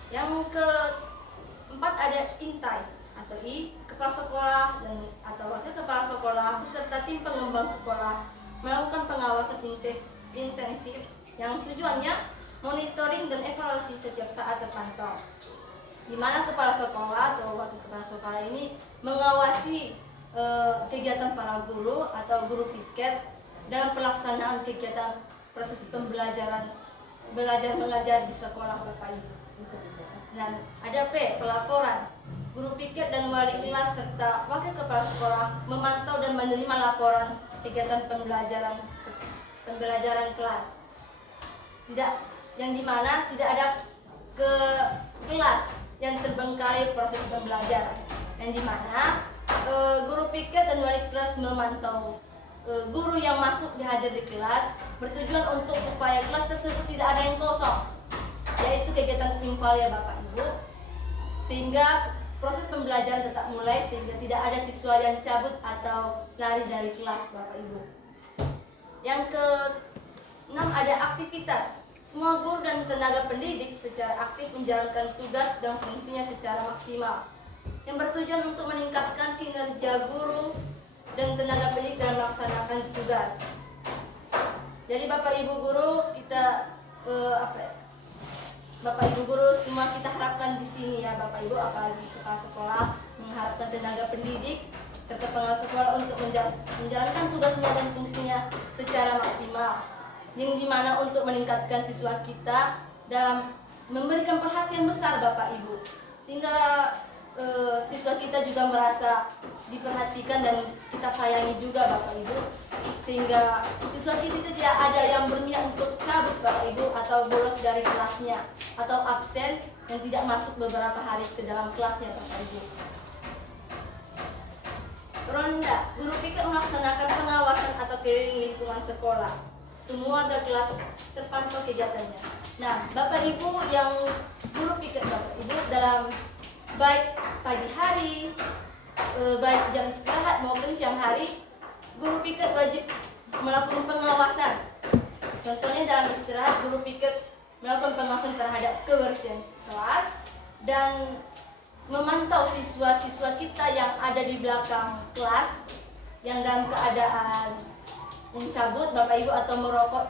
Yang keempat ada intai atau I, kepala sekolah dan atau wakil kepala sekolah beserta tim pengembang sekolah melakukan pengawasan intensif yang tujuannya monitoring dan evaluasi setiap saat terpantau, di mana kepala sekolah atau wakil kepala sekolah ini mengawasi kegiatan para guru atau guru piket dalam pelaksanaan kegiatan proses pembelajaran belajar mengajar di sekolah Bapak Ibu. Dan ada P, pelaporan. Guru piket dan wali kelas serta wakil kepala sekolah memantau dan menerima laporan kegiatan pembelajaran kelas. Yang dimana tidak ada ke kelas yang terbengkalai proses pembelajaran. Yang dimana guru piket dan wali kelas memantau guru yang masuk hadir di kelas bertujuan untuk supaya kelas tersebut tidak ada yang kosong, yaitu kegiatan infal ya Bapak Ibu, sehingga proses pembelajaran tetap mulai sehingga tidak ada siswa yang cabut atau lari dari kelas Bapak Ibu. Yang ke-6 ada aktivitas. Semua guru dan tenaga pendidik secara aktif menjalankan tugas dan fungsinya secara maksimal, yang bertujuan untuk meningkatkan kinerja guru dan tenaga pendidik dalam melaksanakan tugas. Jadi Bapak Ibu guru kita Bapak Ibu guru semua kita harapkan di sini ya Bapak Ibu, apalagi kepala sekolah mengharapkan tenaga pendidik serta pengawas sekolah untuk menjalankan tugasnya dan fungsinya secara maksimal, yang dimana untuk meningkatkan siswa kita dalam memberikan perhatian besar Bapak Ibu, sehingga siswa kita juga merasa diperhatikan dan kita sayangi juga Bapak Ibu, sehingga siswa kita tidak ada yang berminat untuk cabut Bapak Ibu atau bolos dari kelasnya atau absen yang tidak masuk beberapa hari ke dalam kelasnya Bapak Ibu. Ronda, guru piket melaksanakan pengawasan atau keliling lingkungan sekolah. Semua ada kelas terpantau kegiatannya. Nah, Bapak Ibu yang guru piket Bapak Ibu dalam baik pagi hari, baik jam istirahat maupun siang hari, guru piket wajib melakukan pengawasan. Contohnya dalam istirahat, guru piket melakukan pengawasan terhadap kebersihan kelas dan memantau siswa-siswa kita yang ada di belakang kelas yang dalam keadaan yang cabut Bapak Ibu atau merokok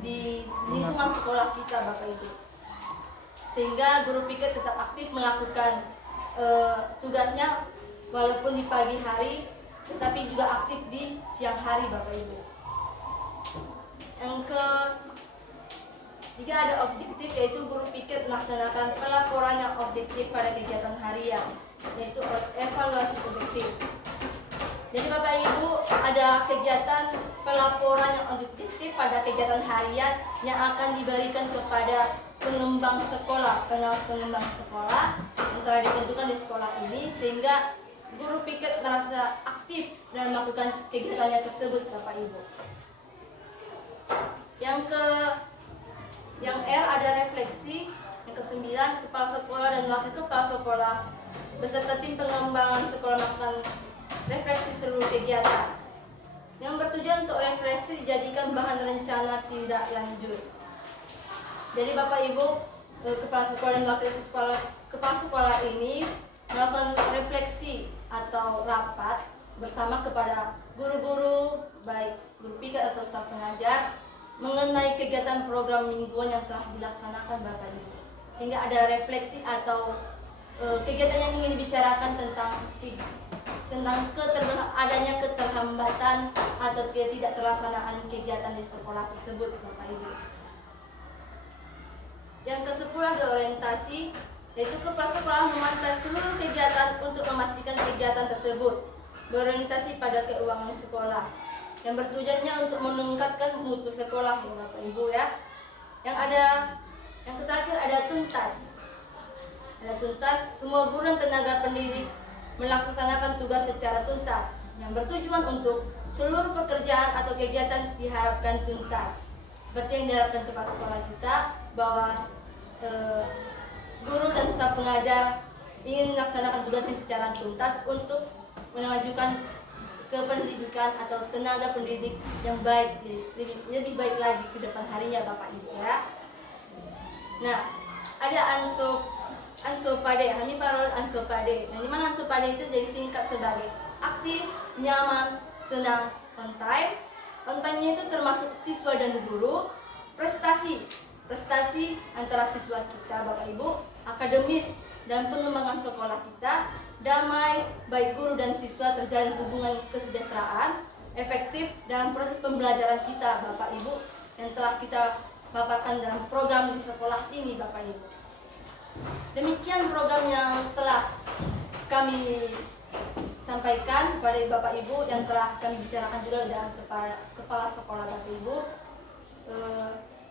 di lingkungan sekolah kita Bapak Ibu, sehingga guru piket tetap aktif melakukan tugasnya walaupun di pagi hari tetapi juga aktif di siang hari Bapak Ibu. Yang ketiga ada objektif, yaitu guru piket melaksanakan pelaporan yang objektif pada kegiatan harian, yaitu evaluasi objektif. Jadi Bapak Ibu ada kegiatan pelaporan yang objektif pada kegiatan harian yang akan diberikan kepada pengembang sekolah, pengawas pengembang sekolah yang telah ditentukan di sekolah ini, sehingga guru piket merasa aktif dalam melakukan kegiatannya tersebut Bapak Ibu. Yang R ada refleksi. Yang ke-9, kepala sekolah dan wakil kepala sekolah beserta tim pengembangan sekolah melakukan refleksi seluruh kegiatan yang bertujuan untuk refleksi dijadikan bahan rencana tindak lanjut. Jadi Bapak Ibu kepala sekolah dan wakil kepala sekolah ini melakukan refleksi atau rapat bersama kepada guru-guru, baik guru piket atau staf pengajar, mengenai kegiatan program mingguan yang telah dilaksanakan Bapak Ibu, sehingga ada refleksi atau kegiatan yang ingin dibicarakan tentang adanya keterlambatan atau tidak terlaksanaan kegiatan di sekolah tersebut Bapak Ibu. Yang ke-10 ada orientasi, yaitu kepala sekolah memantau seluruh kegiatan untuk memastikan kegiatan tersebut berorientasi pada keuangan sekolah, yang bertujuannya untuk meningkatkan mutu sekolah ya Bapak Ibu ya. Yang terakhir ada tuntas. Ada tuntas, semua guru dan tenaga pendidik melaksanakan tugas secara tuntas yang bertujuan untuk seluruh pekerjaan atau kegiatan diharapkan tuntas. Seperti yang diharapkan kepala sekolah kita bahwa guru dan staf pengajar ingin melaksanakan tugasnya secara tuntas untuk mengajukan ke pendidikan atau tenaga pendidik yang baik, lebih baik lagi ke depan harinya Bapak Ibu ya. Nah, ada Ansopade, kami parol Ansopade. Yang dimana Ansopade itu jadi singkat sebagai aktif, nyaman, senang, on time. On time-nya itu termasuk siswa dan guru, prestasi antara siswa kita Bapak Ibu, akademis dan pengembangan sekolah kita, damai, baik guru dan siswa terjalin hubungan kesejahteraan, efektif dalam proses pembelajaran kita Bapak Ibu yang telah kita paparkan dalam program di sekolah ini Bapak Ibu. Demikian program yang telah kami sampaikan pada Bapak Ibu yang telah kami bicarakan juga dalam kepala sekolah Bapak Ibu.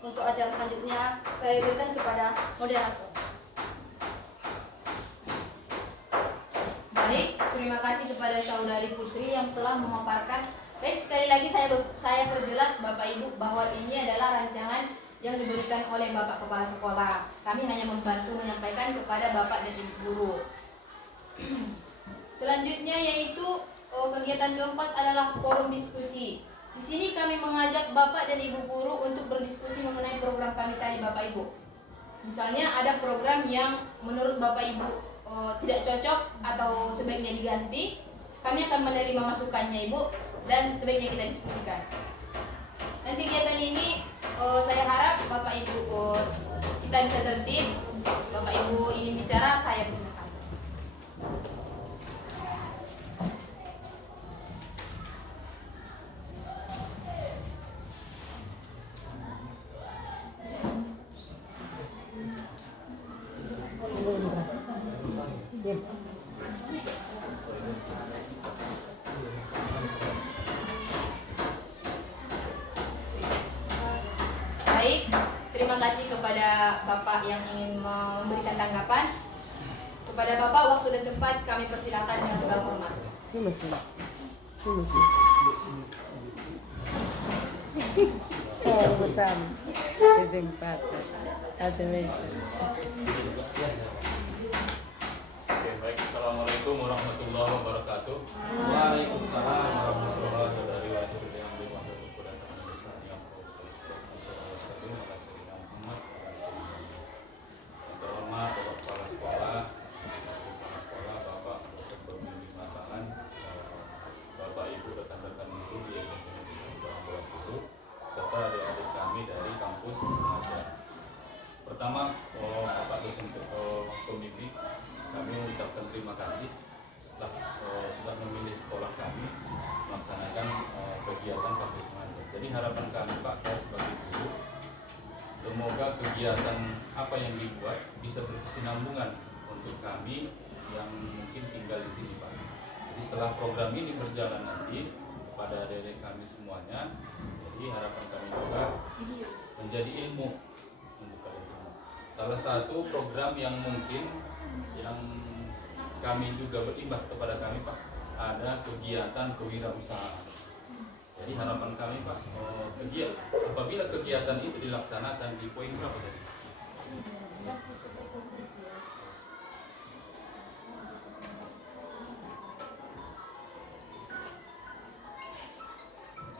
Untuk acara selanjutnya saya berikan kepada moderator. Baik, terima kasih kepada saudari Putri yang telah memaparkan. Baik, sekali lagi saya perjelas Bapak Ibu bahwa ini adalah rancangan yang diberikan oleh Bapak Kepala Sekolah. Kami hanya membantu menyampaikan kepada Bapak dan Ibu Guru. Selanjutnya yaitu kegiatan keempat adalah forum diskusi. Di sini kami mengajak Bapak dan Ibu Guru untuk berdiskusi mengenai program kami tadi Bapak Ibu. Misalnya ada program yang menurut Bapak Ibu tidak cocok atau sebaiknya diganti, kami akan menerima masukannya Ibu dan sebaiknya kita diskusikan. Dan kegiatan ini saya harap Bapak Ibu kita bisa tertib. Bapak Ibu ingin bicara, saya persilakan. Baik, terima kasih kepada Bapak yang ingin memberikan tanggapan. Kepada Bapak, waktu dan tempat kami persilakan dengan segala hormat. Oke, baik. Assalamualaikum warahmatullahi wabarakatuh. Waalaikumsalam warahmatullahi wabarakatuh. Saudari Rasul yang dimaksud ukuran tangan besar yang terhormat Bapak Kepala Sekolah, Bapak beserta pembimbing lapangan, Bapak Ibu rekan-rekan guru di SMP Negeri 10, serta adik-adik kami dari kampus pengajar. Pertama, Bapak dosen pembimbing, kami mengucapkan terima kasih sudah memilih sekolah kami melaksanakan kegiatan kampus pengajar. Jadi harapan kami Pak, saya sebagai guru, semoga kegiatan apa yang dibuat bisa berkesinambungan untuk kami yang mungkin tinggal di sini Pak. Jadi setelah program ini berjalan nanti kepada adik-adik kami semuanya, jadi harapan kami juga menjadi ilmu untuk kalian semua. Salah satu program yang mungkin yang kami juga berimbas kepada kami Pak, ada kegiatan kewirausahaan. Jadi harapan kami Pak, apabila kegiatan itu dilaksanakan di poin berapa tadi?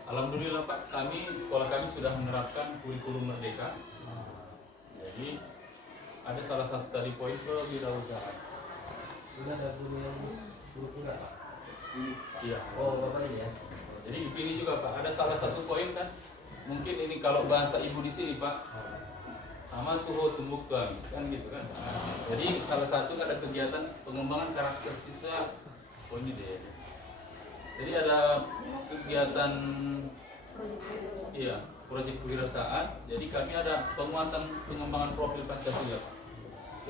Alhamdulillah Pak, sekolah kami sudah menerapkan kurikulum merdeka. Jadi ada salah satu tadi poin kewirausahaan. Sudah ada guru yang guru-guru Pak? Iya. Oh, Bapak ini ya. Jadi di sini juga Pak, ada salah satu poin kan, mungkin ini kalau bahasa ibu di sini Pak, aman tuh tumbuk tuan, kan gitu kan. Jadi salah satu ada kegiatan pengembangan karakter siswa, oh ini deh. Jadi ada kegiatan, iya, proyek kewirausahaan. Jadi kami ada penguatan pengembangan profil Pancasila Pak.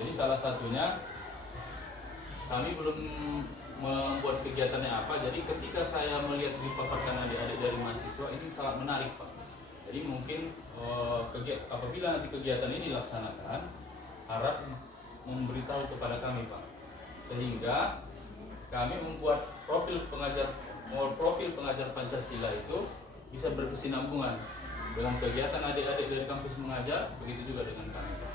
Jadi salah satunya kami belum membuat kegiatannya apa, jadi ketika saya melihat dipaparkan adik-adik dari mahasiswa ini sangat menarik Pak. Jadi mungkin apabila nanti kegiatan ini dilaksanakan, harap memberitahu kepada kami Pak, sehingga kami membuat profil pengajar Pancasila itu bisa berkesinambungan dengan kegiatan adik-adik dari kampus mengajar, begitu juga dengan kami Pak.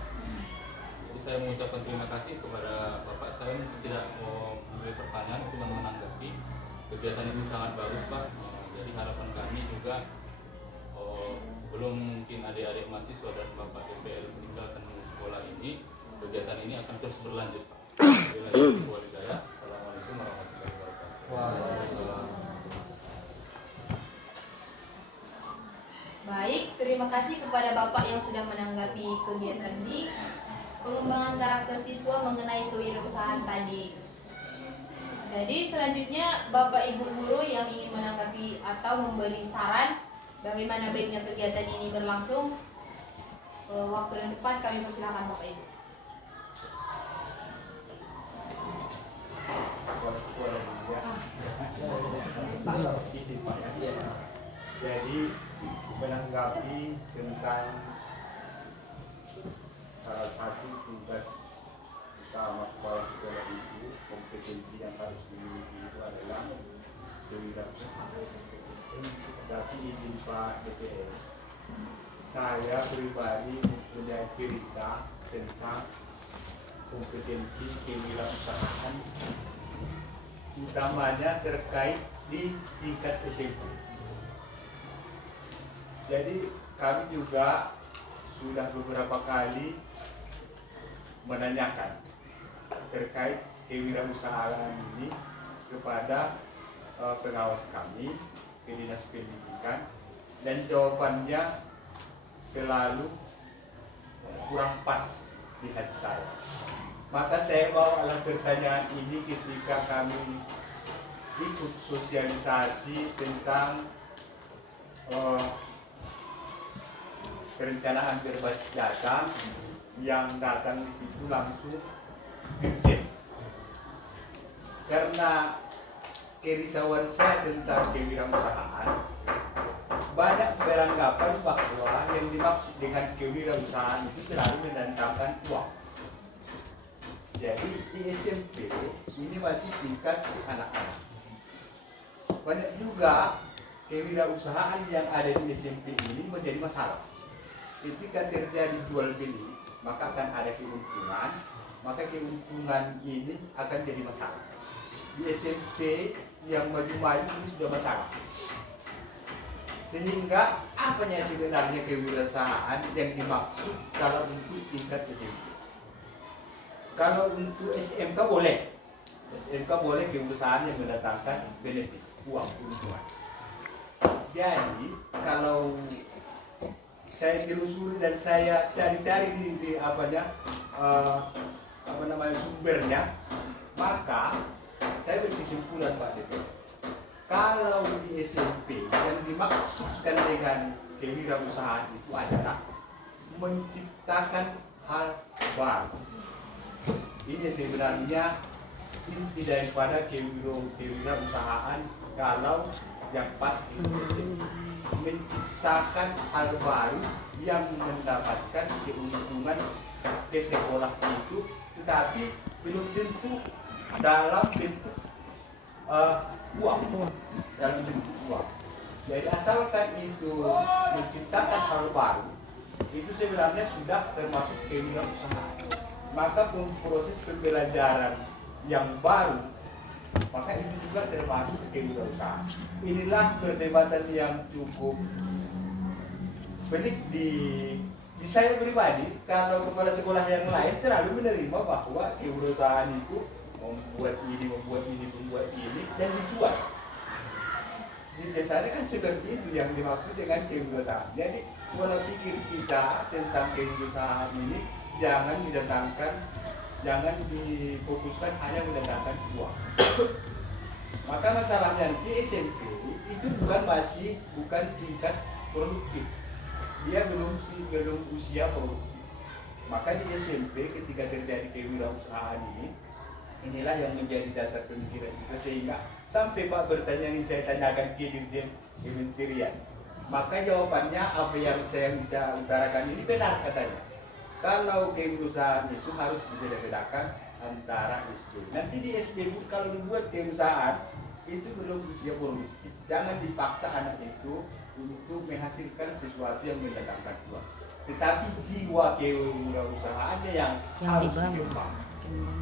Jadi saya mengucapkan terima kasih kepada Bapak. Saya tidak mau memberi pertanyaan, cuma menanggapi. Kegiatan ini sangat bagus, Pak. Jadi harapan kami juga sebelum mungkin adik-adik mahasiswa dan Bapak DPL meninggalkan sekolah ini, kegiatan ini akan terus berlanjut, Pak. Assalamualaikum warahmatullahi wabarakatuh. Waalaikumsalam. Baik, terima kasih kepada Bapak yang sudah menanggapi kegiatan ini. Pengembangan karakter siswa mengenai kewirausahaan tadi. Jadi selanjutnya Bapak Ibu guru yang ingin menanggapi atau memberi saran bagaimana baiknya kegiatan ini berlangsung, waktu yang tepat kami persilakan Bapak Ibu. Kepala sekolah ini ya. Izin Pak ya. Jadi menanggapi tentang salah satu tugas utama kepala sekolah itu, kompetensi yang harus dimiliki itu adalah kewirausahaan. Tapi izin Pak DPR, saya pribadi punya cerita tentang kompetensi kewirausahaan, utamanya terkait di tingkat SMP. Jadi kami juga sudah beberapa kali menanyakan terkait kewirausahaan ini kepada pengawas kami ke Dinas Pendidikan, dan jawabannya selalu kurang pas di hati saya. Maka saya bawa alat pertanyaan ini ketika kami ikut sosialisasi tentang perencanaan berbasis data, yang datang di situ langsung dirjen. Karena kerisauan saya tentang kewirausahaan, banyak beranggapan bahwa yang dimaksud dengan kewirausahaan itu selalu mendatangkan uang. Jadi di SMP ini masih tingkat anak-anak. Banyak juga kewirausahaan yang ada di SMP ini menjadi masalah. Ketika terjadi jual beli, maka akan ada keuntungan, maka keuntungan ini akan jadi masalah. Di SMP yang maju-maju ini sudah masalah. Sehingga apanya sebenarnya kewirausahaan yang dimaksud kalau untuk tingkat SMP? Kalau untuk SMK boleh. SMK boleh kewirausahaan yang mendatangkan benefit, uang, keuntungan. Jadi kalau saya telusuri dan saya cari-cari di sumbernya, maka saya berkesimpulan Pak DPR, kalau di SMP yang dimaksudkan dengan kewirausahaan itu adalah menciptakan hal baru. Ini sebenarnya inti daripada kewirausahaan kalau yang pas di SMP, menciptakan hal baru yang mendapatkan keuntungan ke sekolah itu, tetapi belum tentu dalam bentuk uang, dalam bentuk uang. Jadi asalkan itu menciptakan hal baru, itu sebenarnya sudah termasuk kewirausahaan. Maka proses pembelajaran yang baru, maka itu juga termasuk kewirausahaan. Inilah perdebatan yang cukup pelik di saya pribadi. Kalau kepala sekolah yang lain selalu menerima bahwa kewirausahaan itu membuat ini, dan dijual. Di desanya kan seperti itu yang dimaksud dengan kewirausahaan. Jadi pola pikir kita tentang kewirausahaan ini jangan difokuskan hanya mendatangkan uang. Maka masalahnya di SMP itu bukan tingkat produktif. Dia belum usia produktif. Maka di SMP ketika terjadi kewirausahaan ini, inilah yang menjadi dasar pemikiran kita, sehingga sampai Pak bertanya ini saya tanyakan ke Dirjen Kementerian. Maka jawabannya apa yang saya utarakan ini benar katanya. Kalau kewirausahaan itu harus dibedakan antara SD. Nanti di SD pun kalau dibuat kewirausahaan itu belum usia produktif. Jangan dipaksa anak itu untuk menghasilkan sesuatu yang mendatangkan uang. tetapi jiwa kewirausahaannya yang harus dikembangkan.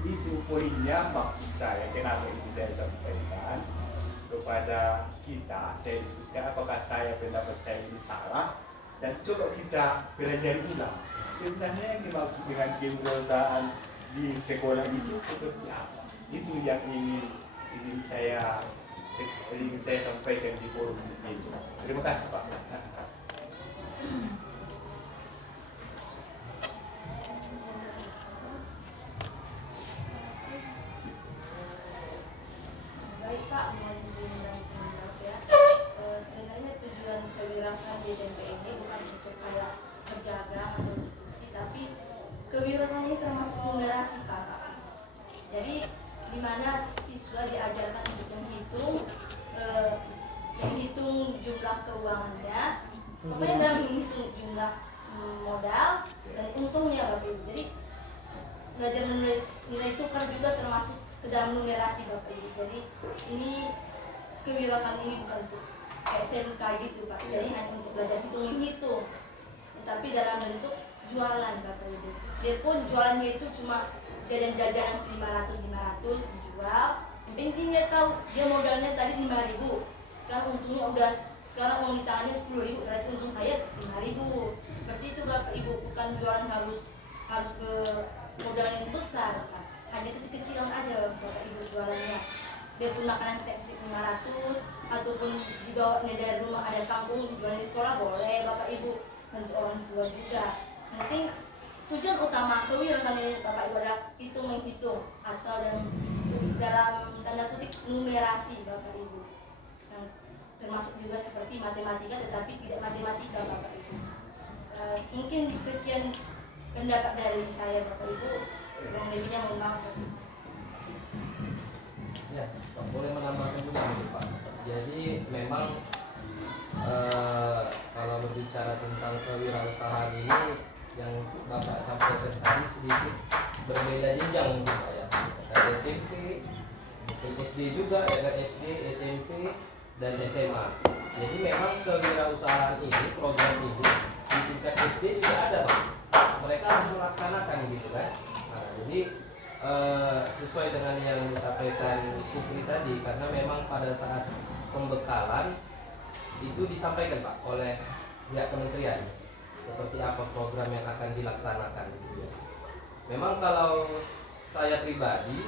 Itu poinnya maksud saya, kenapa ini saya sampaikan kepada kita. Saya diskusikan apakah pendapat saya ini salah, dan coba kita belajar ulang. Sebenarnya yang dimaksud dengan kewirausahaan di sekolah itu seperti apa? Itu yang ingin saya sampaikan di forum ini. Terima kasih Pak. Baik Pak, mohon izin dan maaf ya. Sebenarnya tujuan kewirausahaan di SMP ini bukan untuk kayak berdagang atau diskusi, tapi kewirausahaan ini termasuk numerasi Pak. Jadi di mana siswa diajarkan untuk menghitung jumlah keuangannya, pokoknya dalam menghitung jumlah modal dan untungnya Bapak Ibu. Jadi belajar nilai tukar juga termasuk ke dalam numerasi Bapak Ibu. Jadi ini kewirausahaan ini bukan untuk SMK gitu Pak. Jadi hanya untuk belajar hitung-hitung, tapi dalam bentuk jualan Bapak Ibu. Biarpun jualannya itu cuma jajan-jajanan 500 dijual, yang penting dia tahu dia modalnya tadi 5.000, sekarang untungnya sekarang uang di tangannya 10.000, berarti untung saya 5.000. Seperti itu Bapak Ibu, bukan jualan harus modalnya itu besar Pak. Hanya kecil-kecilan aja Bapak Ibu jualannya. Biarpun makanan snack 500 ataupun dibawa dari rumah ada kampung dijual di sekolah boleh Bapak Ibu, untuk orang tua juga. Yang penting tujuan utama kewirausahaan Bapak Ibu adalah menghitung atau dalam tanda kutip numerasi Bapak Ibu, yang termasuk juga seperti matematika tetapi tidak matematika Bapak Ibu. Mungkin sekian pendapat dari saya Bapak Ibu, kurang lebihnya mohon maaf. Ya, Pak, boleh menambahkan juga nih Pak. Jadi memang kalau berbicara tentang kewirausahaan ini yang Bapak sampaikan tadi sedikit berbeda jenjang menurut saya. Ada SMP, mungkin SD juga, ada SD, SMP, dan SMA. Jadi memang kewirausahaan ini, program ini di tingkat SD tidak ada Pak. Mereka harus melaksanakan gitu kan. Nah, jadi sesuai dengan yang disampaikan Putri tadi, karena memang pada saat pembekalan itu disampaikan Pak oleh pihak kementerian seperti apa program yang akan dilaksanakan gitu ya. Memang kalau saya pribadi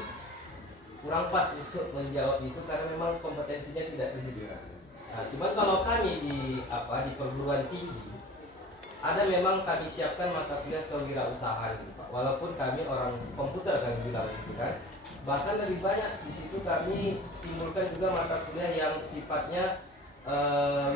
kurang pas untuk menjawab itu karena memang kompetensinya tidak disediakan. Nah, cuman kalau kami di perguruan tinggi ada memang kami siapkan mata kuliah kewirausahaan gitu Pak. Walaupun kami orang komputer kami bilang gitu kan. Bahkan lebih banyak di situ kami timbulkan juga mata kuliah yang sifatnya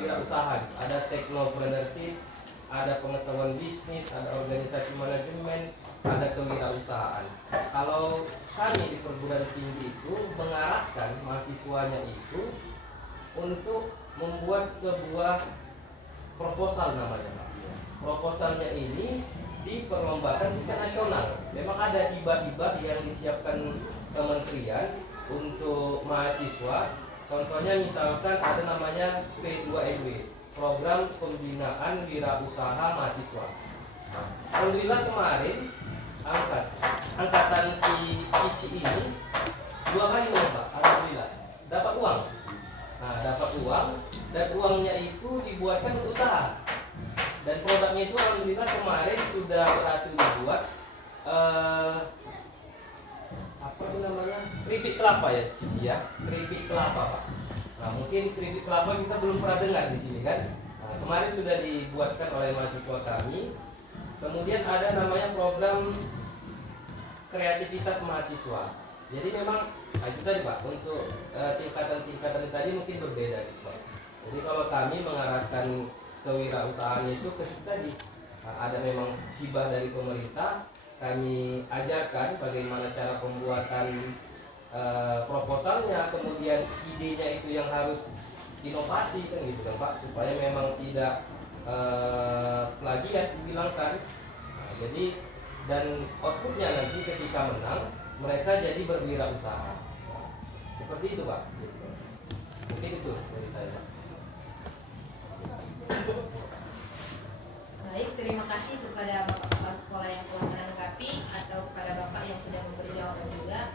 wirausaha. Ada technopreneurship, ada pengetahuan bisnis, ada organisasi manajemen, ada kewirausahaan. Kalau kami di perguruan tinggi itu mengarahkan mahasiswanya itu untuk membuat sebuah proposal namanya Pak. Proposalnya ini diperlombakan tingkat nasional. Memang ada hibah-hibah yang disiapkan kementerian untuk mahasiswa. Contohnya misalkan ada namanya P2MW, Program Pembinaan Wirausaha Mahasiswa. Alhamdulillah kemarin angkatan si Ici ini 2 kali lomba, alhamdulillah dapat uang. Nah, dapat uang dan uangnya itu dibuatkan untuk usaha. Dan produknya itu alhamdulillah kemarin sudah berhasil dibuat apa itu namanya, keripik kelapa ya Cici ya, keripik kelapa Pak. Nah mungkin keripik kelapa kita belum pernah dengar di sini kan. Nah, kemarin sudah dibuatkan oleh mahasiswa kami. Kemudian ada namanya program kreativitas mahasiswa. Jadi memang itu tadi Pak, untuk tingkatan-tingkatan tadi mungkin berbeda gitu, Pak. Jadi kalau kami mengarahkan kewirausahaan itu ke situ tadi. Nah, ada memang hibah dari pemerintah, kami ajarkan bagaimana cara pembuatan proposalnya, kemudian idenya itu yang harus inovasi kan gitu kan Pak, supaya memang tidak plagiat dibilangkan. Nah, jadi dan outputnya nanti ketika menang mereka jadi berwirausaha. Seperti itu Pak. Mungkin itu dari saya Pak. Baik, terima kasih. kasih kepada Bapak Kepala Sekolah yang telah menanggapi atau kepada Bapak yang sudah memberi jawaban juga.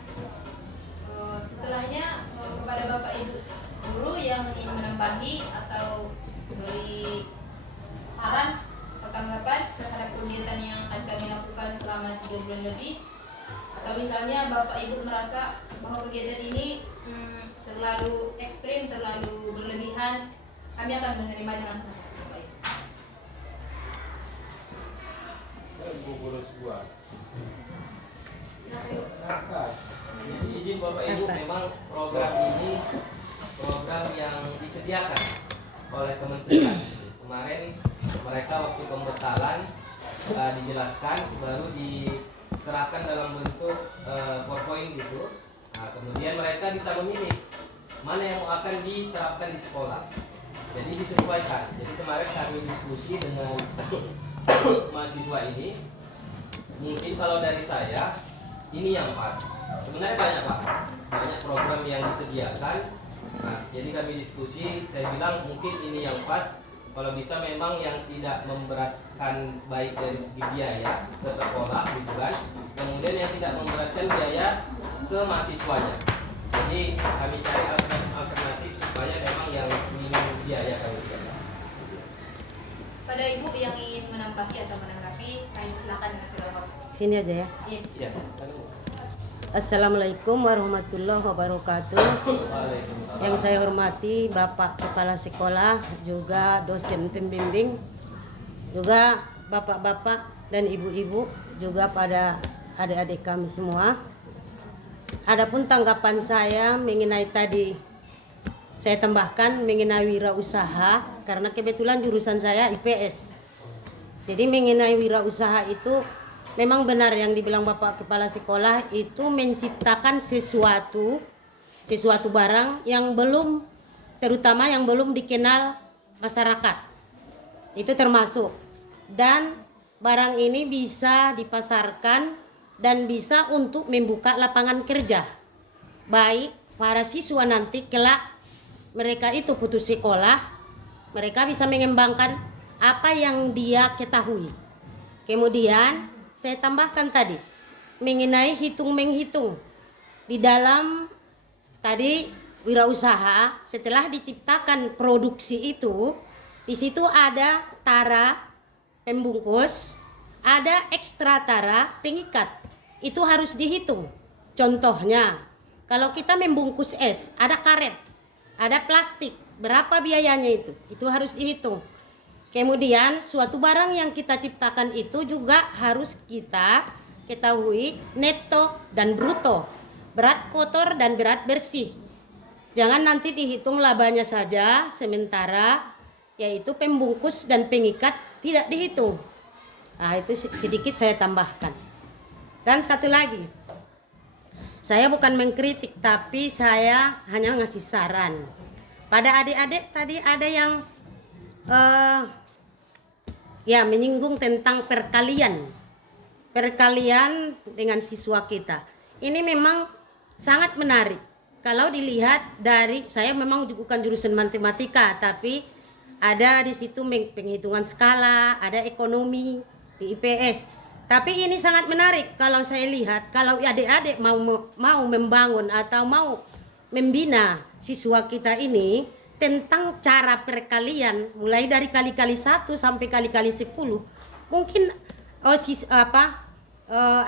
Setelahnya kepada Bapak Ibu guru yang ingin menambahi atau beri saran atau tanggapan terhadap kegiatan yang akan kami lakukan selama 3 bulan lebih, atau misalnya Bapak Ibu merasa bahwa kegiatan ini terlalu ekstrim, terlalu berlebihan, kami akan menerima dengan senang hati Bapak Ibu. Bu guru sebuah. Jadi izin Bapak Ibu, memang program ini program yang disediakan oleh kementerian. Kemarin mereka waktu pembekalan dijelaskan, baru diserahkan dalam bentuk PowerPoint gitu. Nah, kemudian mereka bisa memilih mana yang akan diterapkan di sekolah. Jadi disesuaikan. Jadi kemarin kami diskusi dengan mahasiswa ini. Mungkin kalau dari saya ini yang pas. Sebenarnya banyak Pak, banyak program yang disediakan. Nah, jadi kami diskusi, saya bilang mungkin ini yang pas. Kalau bisa memang yang tidak memberatkan baik dari segi biaya ke sekolah gitu kan. Kemudian yang tidak memberatkan biaya ke mahasiswanya. Jadi kami cari alternatif supaya memang yang minim biaya kami berikan. Pada Ibu yang ingin menambahi atau menanggapi, kami silakan dengan segala hormat. Sini aja ya. Iya. Assalamualaikum warahmatullahi wabarakatuh. Waalaikumsalam. Yang saya hormati Bapak Kepala Sekolah, juga dosen pembimbing, juga bapak-bapak dan ibu-ibu, juga pada adik-adik kami semua. Adapun tanggapan saya mengenai tadi, saya tambahkan mengenai wirausaha, karena kebetulan jurusan saya IPS. Jadi mengenai wirausaha itu memang benar yang dibilang Bapak Kepala Sekolah, itu menciptakan sesuatu barang yang belum, terutama yang belum dikenal masyarakat. Itu termasuk. Dan barang ini bisa dipasarkan dan bisa untuk membuka lapangan kerja. Baik para siswa nanti kelak mereka itu putus sekolah, mereka bisa mengembangkan apa yang dia ketahui. Kemudian saya tambahkan tadi mengenai hitung-menghitung di dalam tadi wirausaha. Setelah diciptakan produksi itu, di situ ada tara pembungkus, ada ekstra tara pengikat. Itu harus dihitung. Contohnya, kalau kita membungkus es, ada karet, ada plastik, berapa biayanya itu? Itu harus dihitung. Kemudian suatu barang yang kita ciptakan itu juga harus kita ketahui neto dan bruto, berat kotor dan berat bersih. Jangan nanti dihitung labanya saja, sementara yaitu pembungkus dan pengikat tidak dihitung. Nah, itu sedikit saya tambahkan. Dan satu lagi, saya bukan mengkritik, tapi saya hanya ngasih saran. Pada adik-adik tadi ada yang menyinggung tentang perkalian dengan siswa kita. Ini memang sangat menarik. Kalau dilihat dari, saya memang bukan jurusan matematika, tapi ada di situ penghitungan skala, ada ekonomi di IPS. Tapi ini sangat menarik kalau saya lihat, kalau adik-adik mau membangun atau mau membina siswa kita ini tentang cara perkalian, mulai dari kali-kali 1 sampai kali-kali 10. Mungkin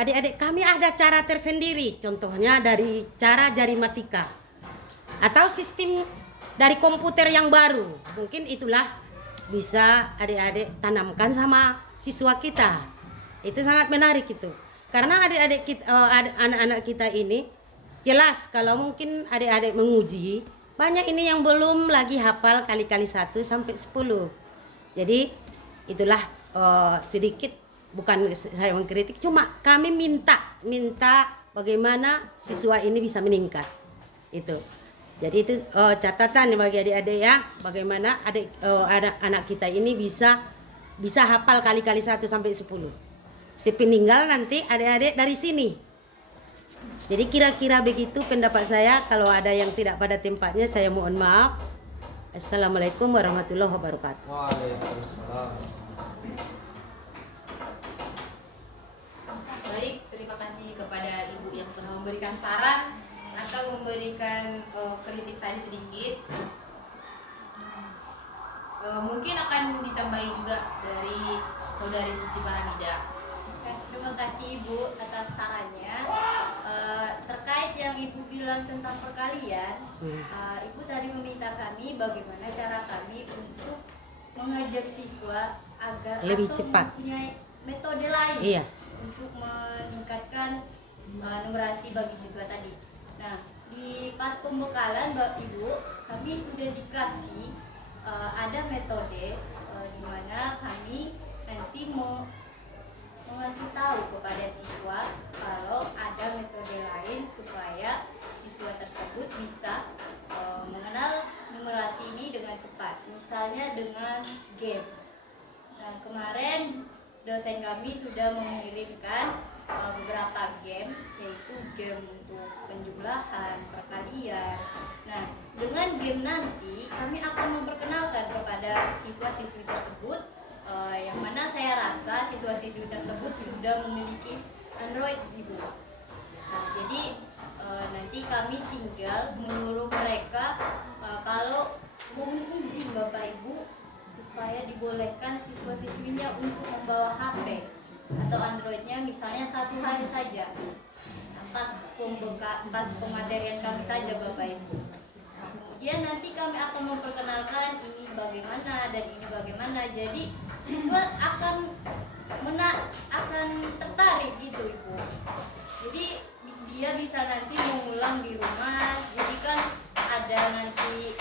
adik-adik kami ada cara tersendiri, contohnya dari cara jarimatika atau sistem dari komputer yang baru. Mungkin itulah bisa adik-adik tanamkan sama siswa kita. Itu sangat menarik itu, karena adik-adik kita, anak-anak kita ini jelas kalau mungkin adik-adik menguji, banyak ini yang belum lagi hafal kali-kali 1 sampai 10. Jadi itulah sedikit, bukan saya mengkritik, cuma kami minta bagaimana siswa ini bisa meningkat. Itu. Jadi itu catatan bagi adik-adik ya, bagaimana anak kita ini bisa hafal kali-kali 1 sampai 10. Sepeninggal nanti adik-adik dari sini. Jadi kira-kira begitu pendapat saya. Kalau ada yang tidak pada tempatnya, saya mohon maaf. Assalamualaikum warahmatullahi wabarakatuh. Waalaikumsalam. Baik, terima kasih kepada Ibu yang telah memberikan saran atau memberikan kritik tadi sedikit. Mungkin akan ditambahi juga dari Saudari Cici Paramida. Terima kasih Ibu atas sarannya. Terkait yang Ibu bilang tentang perkalian, Ibu tadi meminta kami bagaimana cara kami untuk mengajak siswa agar Lebih atau cepat. mempunyai metode lain Iya. untuk meningkatkan numerasi bagi siswa tadi. Nah, di pas pembekalan Bapak Ibu, kami sudah dikasih ada metode di mana kami nanti mengasih tahu kepada siswa kalau ada metode lain supaya siswa tersebut bisa mengenal numerasi ini dengan cepat. Misalnya dengan game. Nah, kemarin dosen kami sudah mengirimkan beberapa game, yaitu game untuk penjumlahan, perkalian. Nah, dengan game nanti kami akan memperkenalkan kepada siswa-siswi tersebut, yang mana saya rasa siswa-siswi tersebut sudah memiliki Android, Ibu. Nah, jadi nanti kami tinggal menyuruh mereka kalau mohon izin Bapak Ibu supaya dibolehkan siswa-siswinya untuk membawa HP atau Androidnya misalnya 1 hari saja. Nah, pas pematerian kami saja Bapak Ibu. Nah, kemudian nanti kami akan memperkenalkan ini bagaimana dan ini bagaimana. Jadi siswa akan tertarik gitu Ibu. Jadi dia bisa nanti mengulang di rumah. Jadi kan ada nanti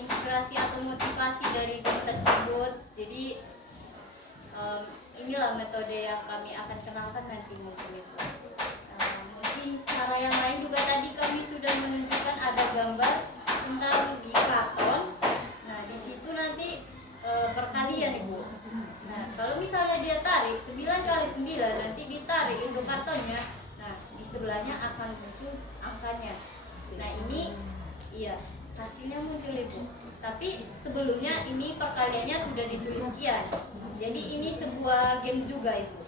inspirasi atau motivasi dari game tersebut. Jadi inilah metode yang kami akan kenalkan nanti mungkin itu. Mungkin cara yang lain juga tadi kami sudah menunjukkan ada gambar tentang di karton. Nah, di situ nanti perkalian Ibu. Nah, kalau misalnya dia tarik 9 kali 9 nanti ditarik untuk kartonnya. Nah, di sebelahnya akan muncul angkanya. Nah, ini iya, hasilnya muncul Ibu. Tapi sebelumnya ini perkaliannya sudah ditulis sekian. Jadi ini sebuah game juga Ibu.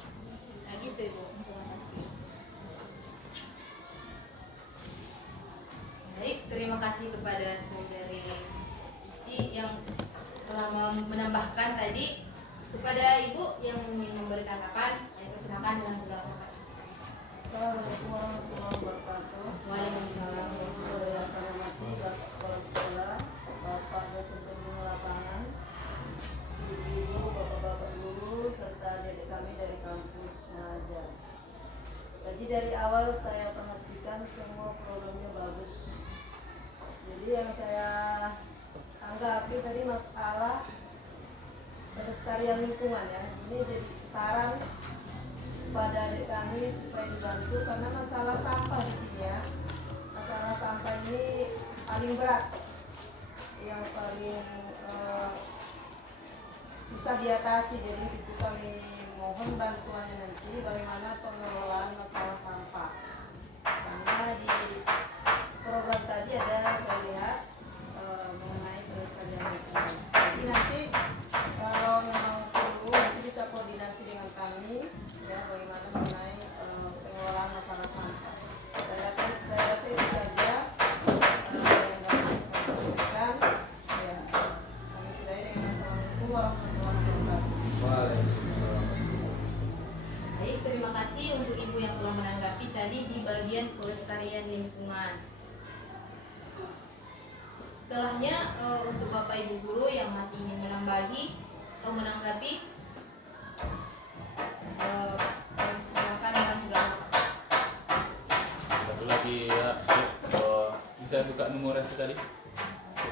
Nah, gitu Ibu. Terima kasih. Baik, terima kasih kepada Saudari Cici yang telah menambahkan tadi. Kepada Ibu yang ingin memberi tanggapan, silakan dengan segala hormat. Assalamualaikum warahmatullahi wabarakatuh. Waalaikumsalam. Yang saya hormati Bapak Kepala Sekolah, Bapak dosen pembimbing lapangan, ibu-ibu, bapak-bapak guru, serta adik kami dari kampus mengajar. Jadi dari awal saya perhatikan semua programnya bagus. Jadi yang saya anggapi tadi masalah pelestarian lingkungan ya. Ini jadi saran pada adik kami supaya dibantu karena masalah sampah di sini ya. Masalah sampah ini paling berat, yang paling susah diatasi. Jadi itu kami mohon bantuannya nanti bagaimana pengelolaan masalah sampah. Karena di program tadi ada saya lihat mengenai pelestarian lingkungan. Jadi nanti kalau memang perlu nanti bisa koordinasi dengan kami ya bagaimana mengenai pengelolaan masalah sampah. Saya rasa itu saja yang harus kita sampaikan. Ya, kami sudahi dengan assalamualaikum warahmatullahi wabarakatuh. Waalaikumsalam. Baik, terima kasih untuk Ibu yang telah menanggapi tadi di bagian pelestarian lingkungan. Setelahnya untuk Bapak Ibu guru yang masih ingin menambahi atau menanggapi, silakan dengan segala hormat. Satu lagi ya, bisa buka numerasi tadi. Oke,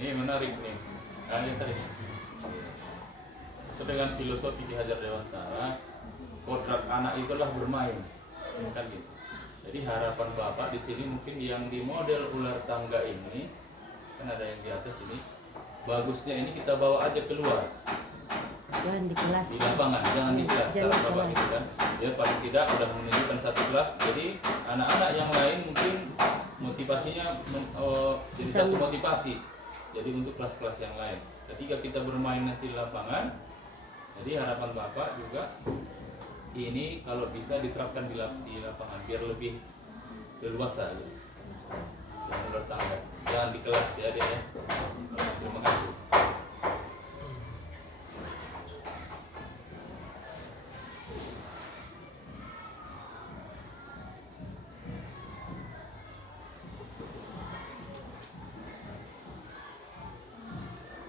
ini menarik nih. Yang tadi sesuai dengan filosofi Ki Hajar Dewantara, kodrat anak itulah bermain, kan gitu. Jadi harapan Bapak di sini mungkin yang di model ular tangga ini, kan ada yang di atas ini, bagusnya ini kita bawa aja keluar. Jangan di kelas. Di lapangan, jangan di kelas. Jangan Saran di Bapak kelas. gitu kan. Dia paling tidak udah menunjukkan satu kelas, jadi anak-anak yang lain mungkin motivasinya jadi Bisa satu motivasi. jadi untuk kelas-kelas yang lain. Ketika kita bermain nanti di lapangan, jadi harapan Bapak juga ini kalau bisa diterapkan di lapangan biar lebih leluasa gitu. Yang menurut tangga, jangan di kelas ya dia ya. Terima kasih.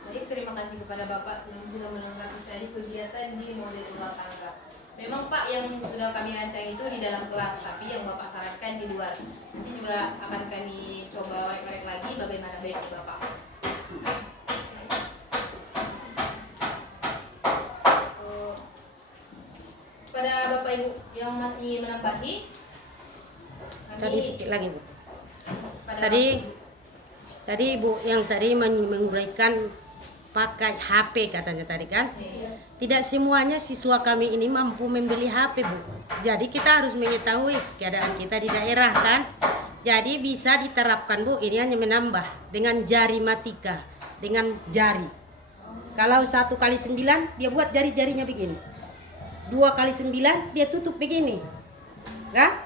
Baik, terima kasih kepada Bapak yang sudah melengkapi tadi kegiatan di model luar tangga. Memang Pak, yang sudah kami rancang itu di dalam kelas, tapi yang Bapak sarankan di luar. Nanti juga akan kami coba orek-orek lagi bagaimana baiknya Bapak. Pada Bapak Ibu yang masih ingin menambahi, Tadi sedikit lagi Bu. pada Tadi Ibu yang tadi menguraikan pakai HP katanya tadi kan. Tidak semuanya siswa kami ini mampu membeli HP Bu. Jadi kita harus mengetahui keadaan kita di daerah kan. Jadi bisa diterapkan Bu, ini hanya menambah dengan jari matika, dengan jari. Kalau 1 kali 9 dia buat jari-jarinya begini. 2 kali 9 dia tutup begini. Kan?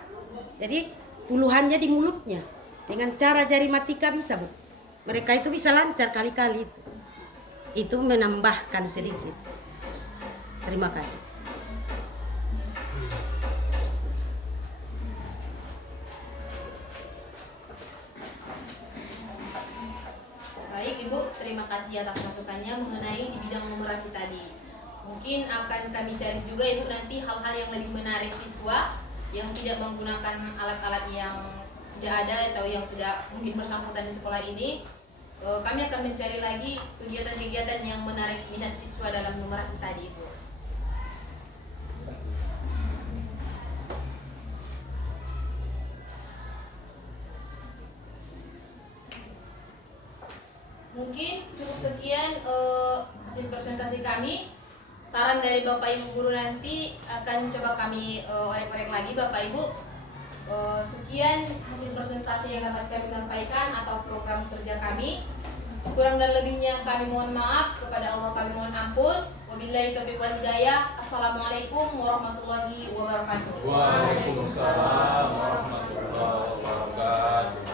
Jadi puluhannya di mulutnya. Dengan cara jari matika bisa Bu. Mereka itu bisa lancar kali-kali. Itu menambahkan sedikit. Terima kasih. Baik Ibu, terima kasih atas masukannya mengenai di bidang numerasi tadi. Mungkin akan kami cari juga Ibu nanti hal-hal yang lebih menarik siswa yang tidak menggunakan alat-alat yang tidak ada atau yang tidak mungkin bersangkutan di sekolah ini. Kami akan mencari lagi kegiatan-kegiatan yang menarik minat siswa dalam numerasi tadi Ibu. Mungkin cukup sekian hasil presentasi kami. Saran dari Bapak Ibu guru nanti akan coba kami orek-orek lagi Bapak Ibu. Sekian hasil presentasi yang dapat kami sampaikan atau program kerja kami. Kurang dan lebihnya kami mohon maaf, kepada Allah kami mohon ampun. Wabillahi taufiq wal hidayah. Assalamualaikum warahmatullahi wabarakatuh. Waalaikumsalam warahmatullahi wabarakatuh.